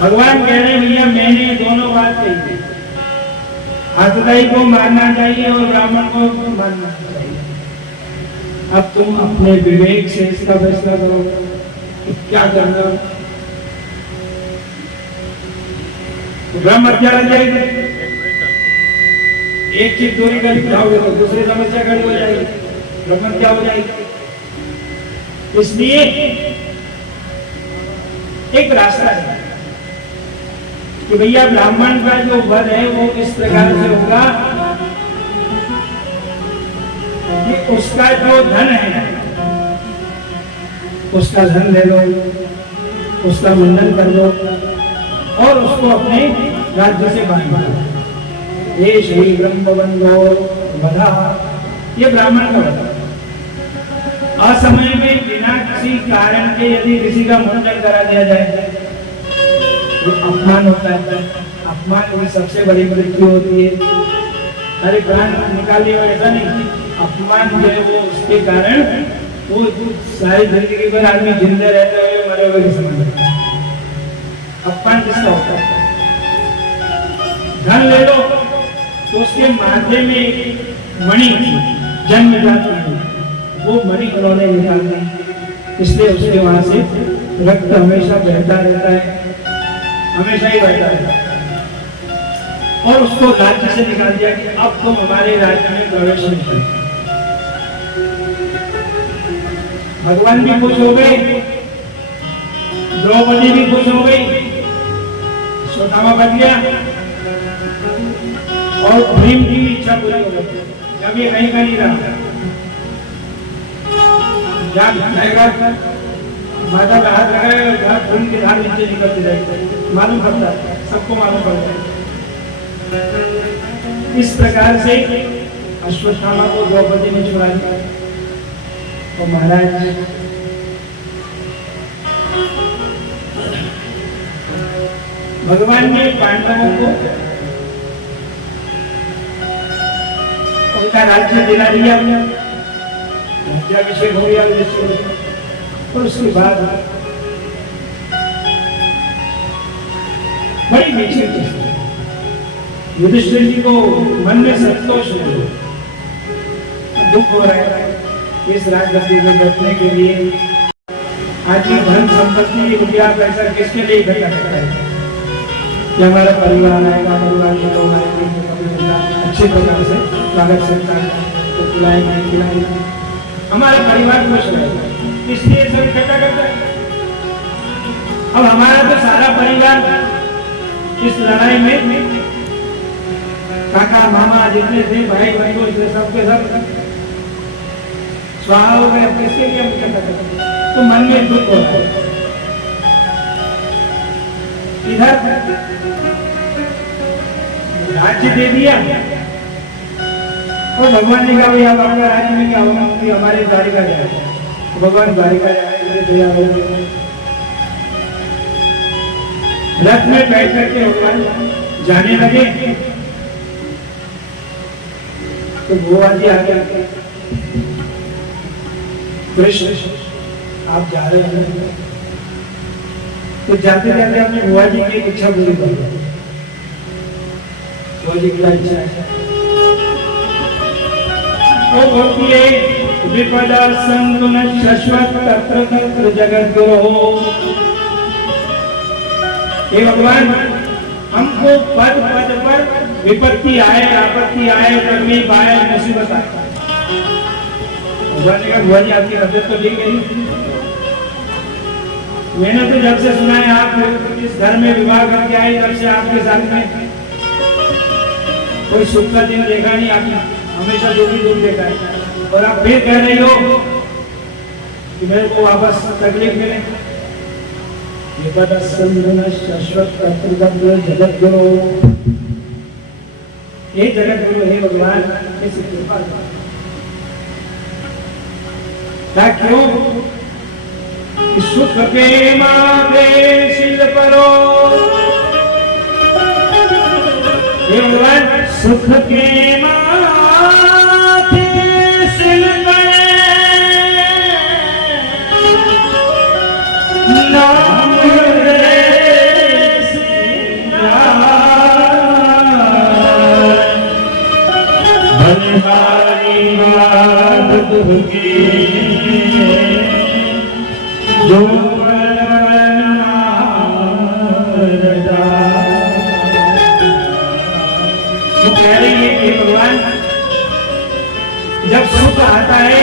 भगवान कह रहे भैया मैंने दोनों बात कही, आतताई को मारना चाहिए और ब्राह्मण को मारना चाहिए। अब तुम अपने विवेक से इसका फैसला करो कि क्या करना। ब्रह्म हत्या लग जाएगी, एक चीज दूरी कर जाओगे तो दूसरी समस्या खड़ी हो जाएगी, ब्रह्म हत्या हो जाएगी। इसलिए एक रास्ता है कि भैया ब्राह्मण का जो वध है वो इस प्रकार से होगा कि उसका जो धन है उसका धन ले लो, उसका मुंडन कर लो और उसको अपने राज्य से बांध दो। ये श्री ब्रह्म बंधो वधा, ये ब्राह्मण का वधा। असमय में बिना किसी कारण के यदि किसी का मुंडन करा दिया जाए तो अपमान होता है। अपमान की सबसे बड़ी मृत्यु होती है। अरे प्राण निकालिए ऐसा नहीं, अपमान जो है वो उसके कारण वो सारी जिंदगी भर आदमी जिंदे रहते हुए मरे हुए की समझ। अपमान किसका होता है? धन ले लो तो उसके माथे में एक मणि जन्म जाती है, वो मणि उन्होंने निकाल दी, इसलिए उसके वहां से रक्त हमेशा बहता रहता है, हमेशा ही बहता रहता है। और उसको राज्य से निकाल दिया कि अब तुम हमारे राज्य में प्रवेश नहीं करो। भगवान भी खुश हो गए, द्रौपदी भी खुश हो गई, स्वधामा बन गया और भीम की भी इच्छा पूरी हो गई। जब ये कहीं का नहीं रहा, जब जाएगा माता का हाथ लगाए और खून की धार नीचे निकलती रहेगी, मालूम पड़ता है, सबको मालूम पड़ता है। इस प्रकार से अश्वत्थामा को द्रौपदी ने छुड़ा दिया। तो महाराज भगवान ने पांडवों को उनका राज्य दिला दिया, राज्याभिषेक हो गया और उसके बाद बड़ी मीठी युधिष्ठिर जी को मन में संतोष हो, दुख हो रहा है इस राजगद्दी में बैठने के लिए। आज ये धन संपत्ति रुपया पैसा किसके लिए इकट्ठा करता है कि हमारा परिवार आएगा, परिवार के लोग आएंगे, अच्छे प्रकार से स्वागत सत्कार खिलाएंगे, हमारा परिवार खुश रहेगा, इसलिए सब इकट्ठा करता है। अब हमारा तो सारा परिवार इस लड़ाई में काका मामा जितने थे भाई बंधु सबके सब स्वाहा हो गए, किसके लिए हम इकट्ठा करते हैं? तो मन में दुख हो रहा है। इधर राज्य दे दिया और भगवान ने कहा भैया आपका राज्य में क्या होगा कि हमारे द्वारिका जाए, भगवान द्वारिका जाए, रथ में बैठ करके भगवान जाने लगे तो बुआ जी आगे कृष्ण आप जा रहे हैं, तो जाते जाते अपने बुआ जी की इच्छा पूरी कर दी। बुआ जी की इच्छा है वो बोलती है विपदा संतु न शाश्वत तत्र तत्र जगत गुरु। हे भगवान, हमको पद पद पर विपत्ति आए, आपत्ति आए, तकलीफ आए, मुसीबत आए, भगवान ने कहा बुआ जी आपकी मदद तो ली गई। मैंने तो जब से सुना है आप इस घर में विवाह करके आए तब से आपके साथ में कोई सुख का दिन देखा नहीं, आपने हमेशा दुख ही दुख देखा है, और आप फिर कह रही हो कि मेरे को वापस तकलीफ मिले। शाश्वत जगत गुरु, हे जगत गुरु, हे भगवान इस कृपा क्यों सुख के माथे सिर परो, हे भगवान सुख के माथे सिर परे नाम रे भगवानी बात दुखी जो कह रही है कि भगवान जब सुख आता है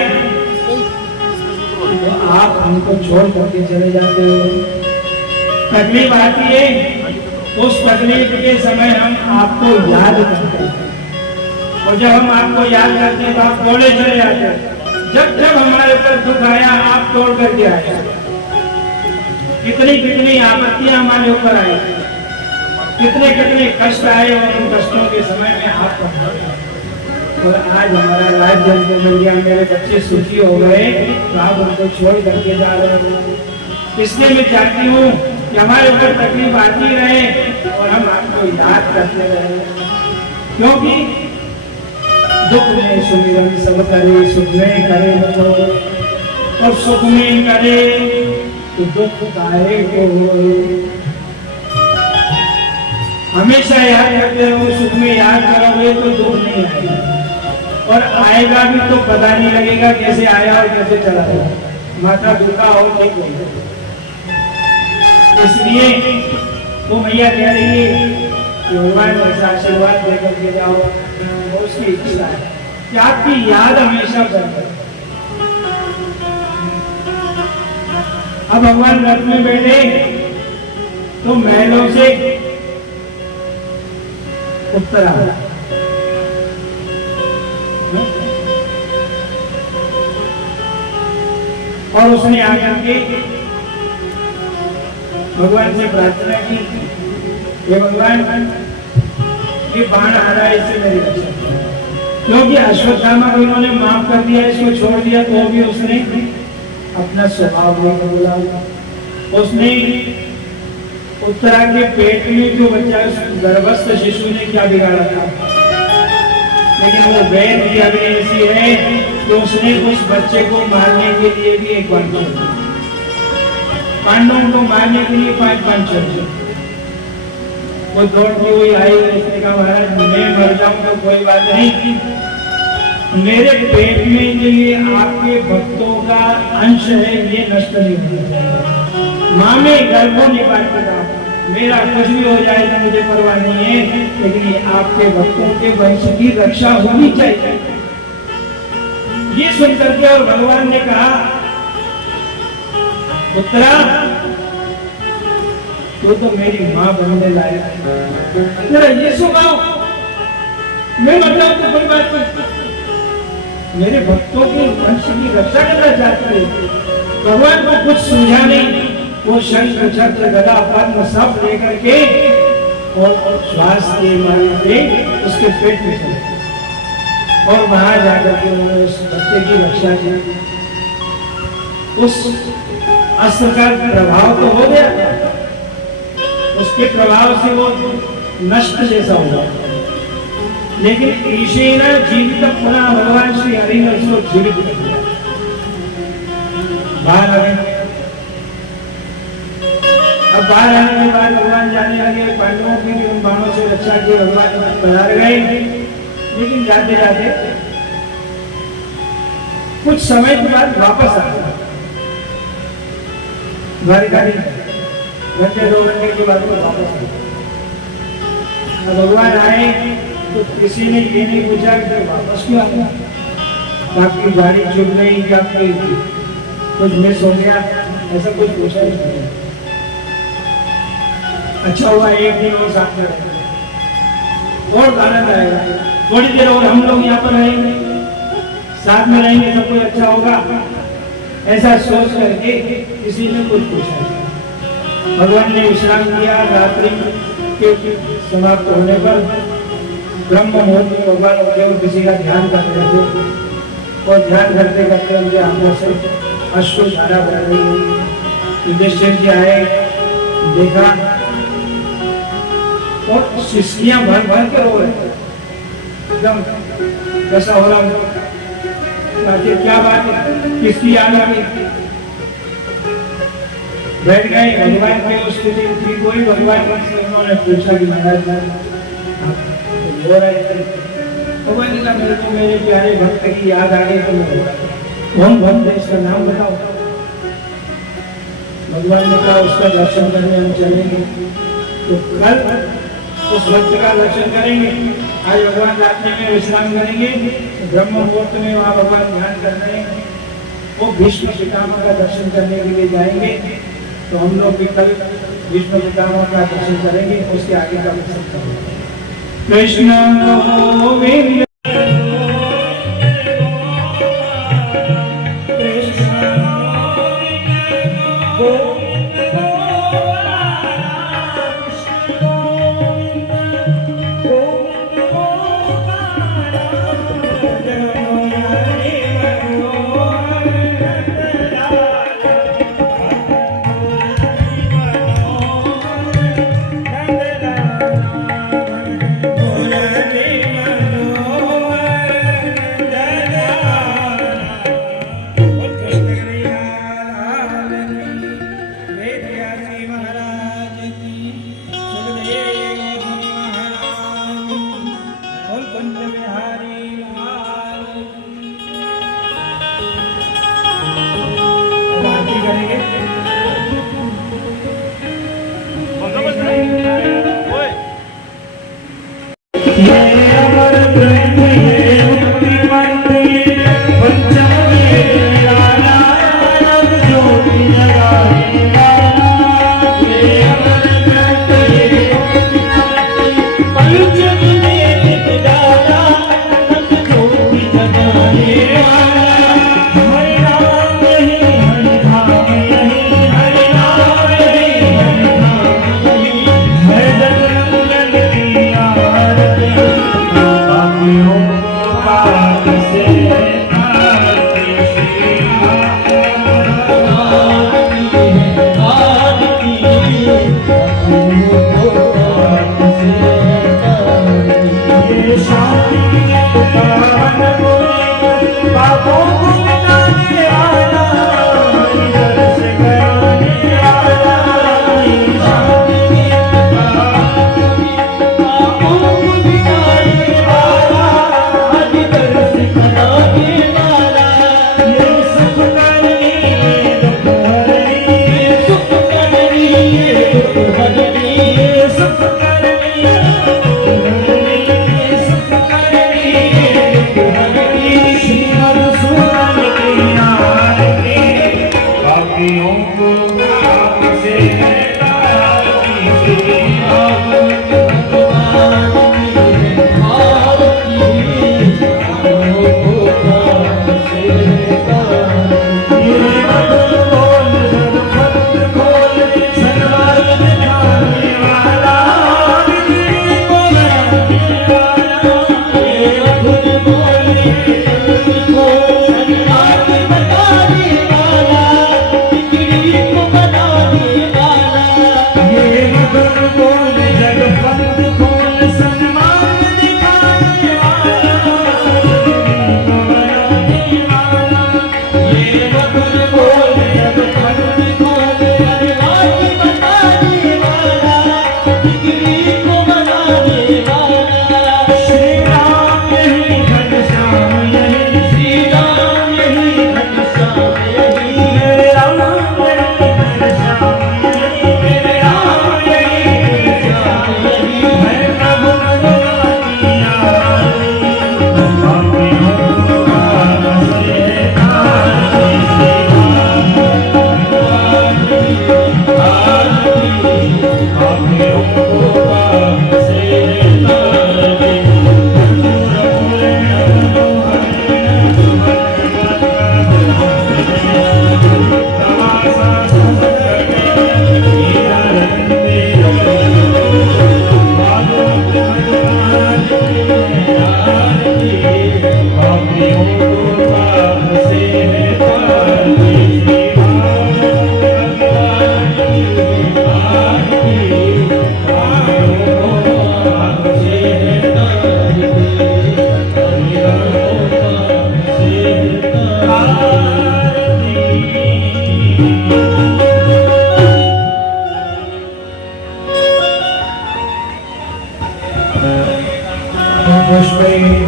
तो आप हमको छोड़ करके चले जाते हो, तकलीफ आती है उस तकलीफ के समय हम आपको याद करते हैं, और जब हम आपको याद करते हैं तो आप दौड़े चले जाते हैं। जब जब हमारे ऊपर दुख आया आप तोड़ करके आए, कितनी कितनी आपत्तियां हमारे ऊपर आई, कितने कितने कष्ट आए, और उन कष्टों के समय में आप और आज हमारा राज्य मिल गया, मेरे बच्चे सुखी हो गए, तो आप उनको छोड़ करके जा रहे हो। इसलिए मैं चाहती हूँ कि हमारे ऊपर तकलीफ आती रहे और हम आपको याद करते रहे, क्योंकि दुख में सुमिरन सब करे, सुख में करे तो, और सुख में करे तो दुख काहे को। हमेशा याद करते रहो, सुख में याद करोगे तो दुख नहीं आएगा, और आएगा भी तो पता नहीं लगेगा कैसे आया और कैसे चला गया, माथा दुखा और ठीक हो गया। इसलिए वो मैया कह रही है कि भगवान ऐसा आशीर्वाद देकर के जाओ, और उसकी इच्छा है कि आपकी याद हमेशा करते। अब भगवान रथ में बैठे तो महलों से उत्तर आया, और उसने आकर के भगवान से प्रार्थना की, ये भगवान ये बाण आ रहा है, इससे मेरी रक्षा, क्योंकि अश्वत्थामा को इन्होंने माफ कर दिया, इसको छोड़ दिया, तो भी उसने अपना स्वभाव नहीं बदला। उसने उत्तरा के पेट में जो बच्चा गर्भस्थ शिशु ने क्या बिगाड़ा था, लेकिन वो बहन की अभी ऐसी है कि उसने उस बच्चे को मारने के लिए भी एक बार पांडवों को मारने के लिए 5 चल वो दौड़ती हुई आई, उसने कहा महाराज मैं मर जाऊं तो कोई बात नहीं, मेरे पेट में ये आपके भक्तों का अंश है, ये नष्ट नहीं होना चाहिए। माँ में गर्भों निकाल के कहा मेरा कुछ भी हो जाए तो मुझे परवाह नहीं है, लेकिन ये आपके भक्तों के वंश की रक्षा होनी चाहिए। ये सुनकर के और भगवान ने कहा पुत्रा तो मेरी माँ बनने लायक है, मेरा ये सुनाओ, मैं बताऊं तो कोई बात नहीं, मेरे भक्तों के वंश की रक्षा करना चाहते हैं। भगवान को कुछ सूझा नहीं, वो शंख चक्र गदा पद्म सब लेकर के और श्वास के मारे से उसके पेट में चले और वहां जाकर के उन्होंने उस बच्चे की रक्षा की। उस अस्त्र का प्रभाव तो हो गया, उसके प्रभाव से वो नष्ट जैसा हुआ, लेकिन ईशेन जीवित पुनः भगवान श्री हरि ने उसको जीवित कर दिया। बाहर आ गए। अब बाहर आने के बाद भगवान जाने लगे, पांडवों की भी उन बाणों से रक्षा की, भगवान बाहर गए। लेकिन जाते जाते कुछ समय के बाद वापस आ गए द्वारिका, घंटे 2 घंटे के बाद वापस आ गए। भगवान आए तो किसी ने ये नहीं पूछा कि वापस क्यों आ गया, आपकी गाड़ी चुप गई कि आपकी कुछ मिस हो गया, ऐसा कुछ पूछा नहीं। अच्छा हुआ एक दिन वो साथ में रहे और आनंद आएगा, थोड़ी देर और हम लोग यहाँ पर रहेंगे, साथ में रहेंगे, सब कुछ अच्छा होगा, ऐसा सोच करके किसी ने कुछ पूछा। भगवान ने विश्राम किया। रात्रि के समाप्त होने पर ब्रह्म मुहूर्त में भगवान उठे और किसी का ध्यान कर रहे थे और ध्यान करते करते उनके आंखों से अश्रुधारा बह रही। युधिष्ठिर जी आए, देखा और शिष्टियां भर भर के रो रहे, एकदम कैसा हो रहा, क्या बात है, किसकी याद आ गई। बैठ गए। भगवान की उस स्थिति थी, कोई भगवान से उन्होंने पूछा कि महाराज रो रहे थे। भगवान ने कहा मेरे को मेरे प्यारे भक्त की याद आ गई तो मैं रो रहा। कौन भक्त है, इसका नाम बताओ। भगवान ने कहा उसका दर्शन करने हम चलेंगे, तो कल उस भक्त का दर्शन करेंगे। आज भगवान रात्रि में विश्राम करेंगे, ब्रह्म मुहूर्त में वहाँ भगवान ध्यान कर रहे हैं, वो भीष्म पितामह का दर्शन करने के लिए जाएंगे। तो हम लोग भी कल भीष्म पितामह का दर्शन करेंगे, उसके आगे का कृष्ण गोविंद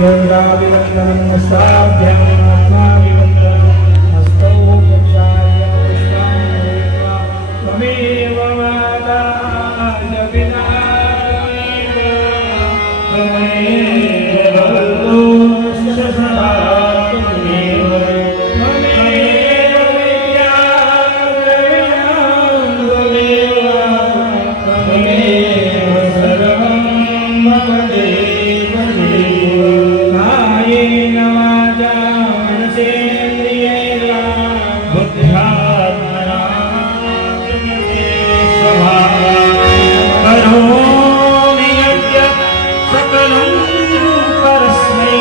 गंगाभिवन्दनं हस्ताभ्यां आत्माभिवन्दनं हस्तौ प्रक्षाल्य पुष्पाणि त्वमेव माता जगन्नाथ त्वमेव बन्धुश्च सदा त्वमेव त्वमेव विद्या त्वमेव त्वमेव सर्वं मम देव कायेन वाचा मनसेन्द्रियैर्वा बुद्ध्यात्मना करोमि यद्यत् सकलं परस्मै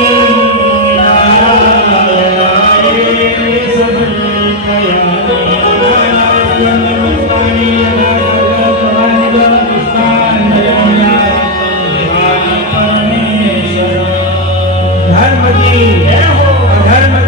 नारायणाय धर्म की अधर्म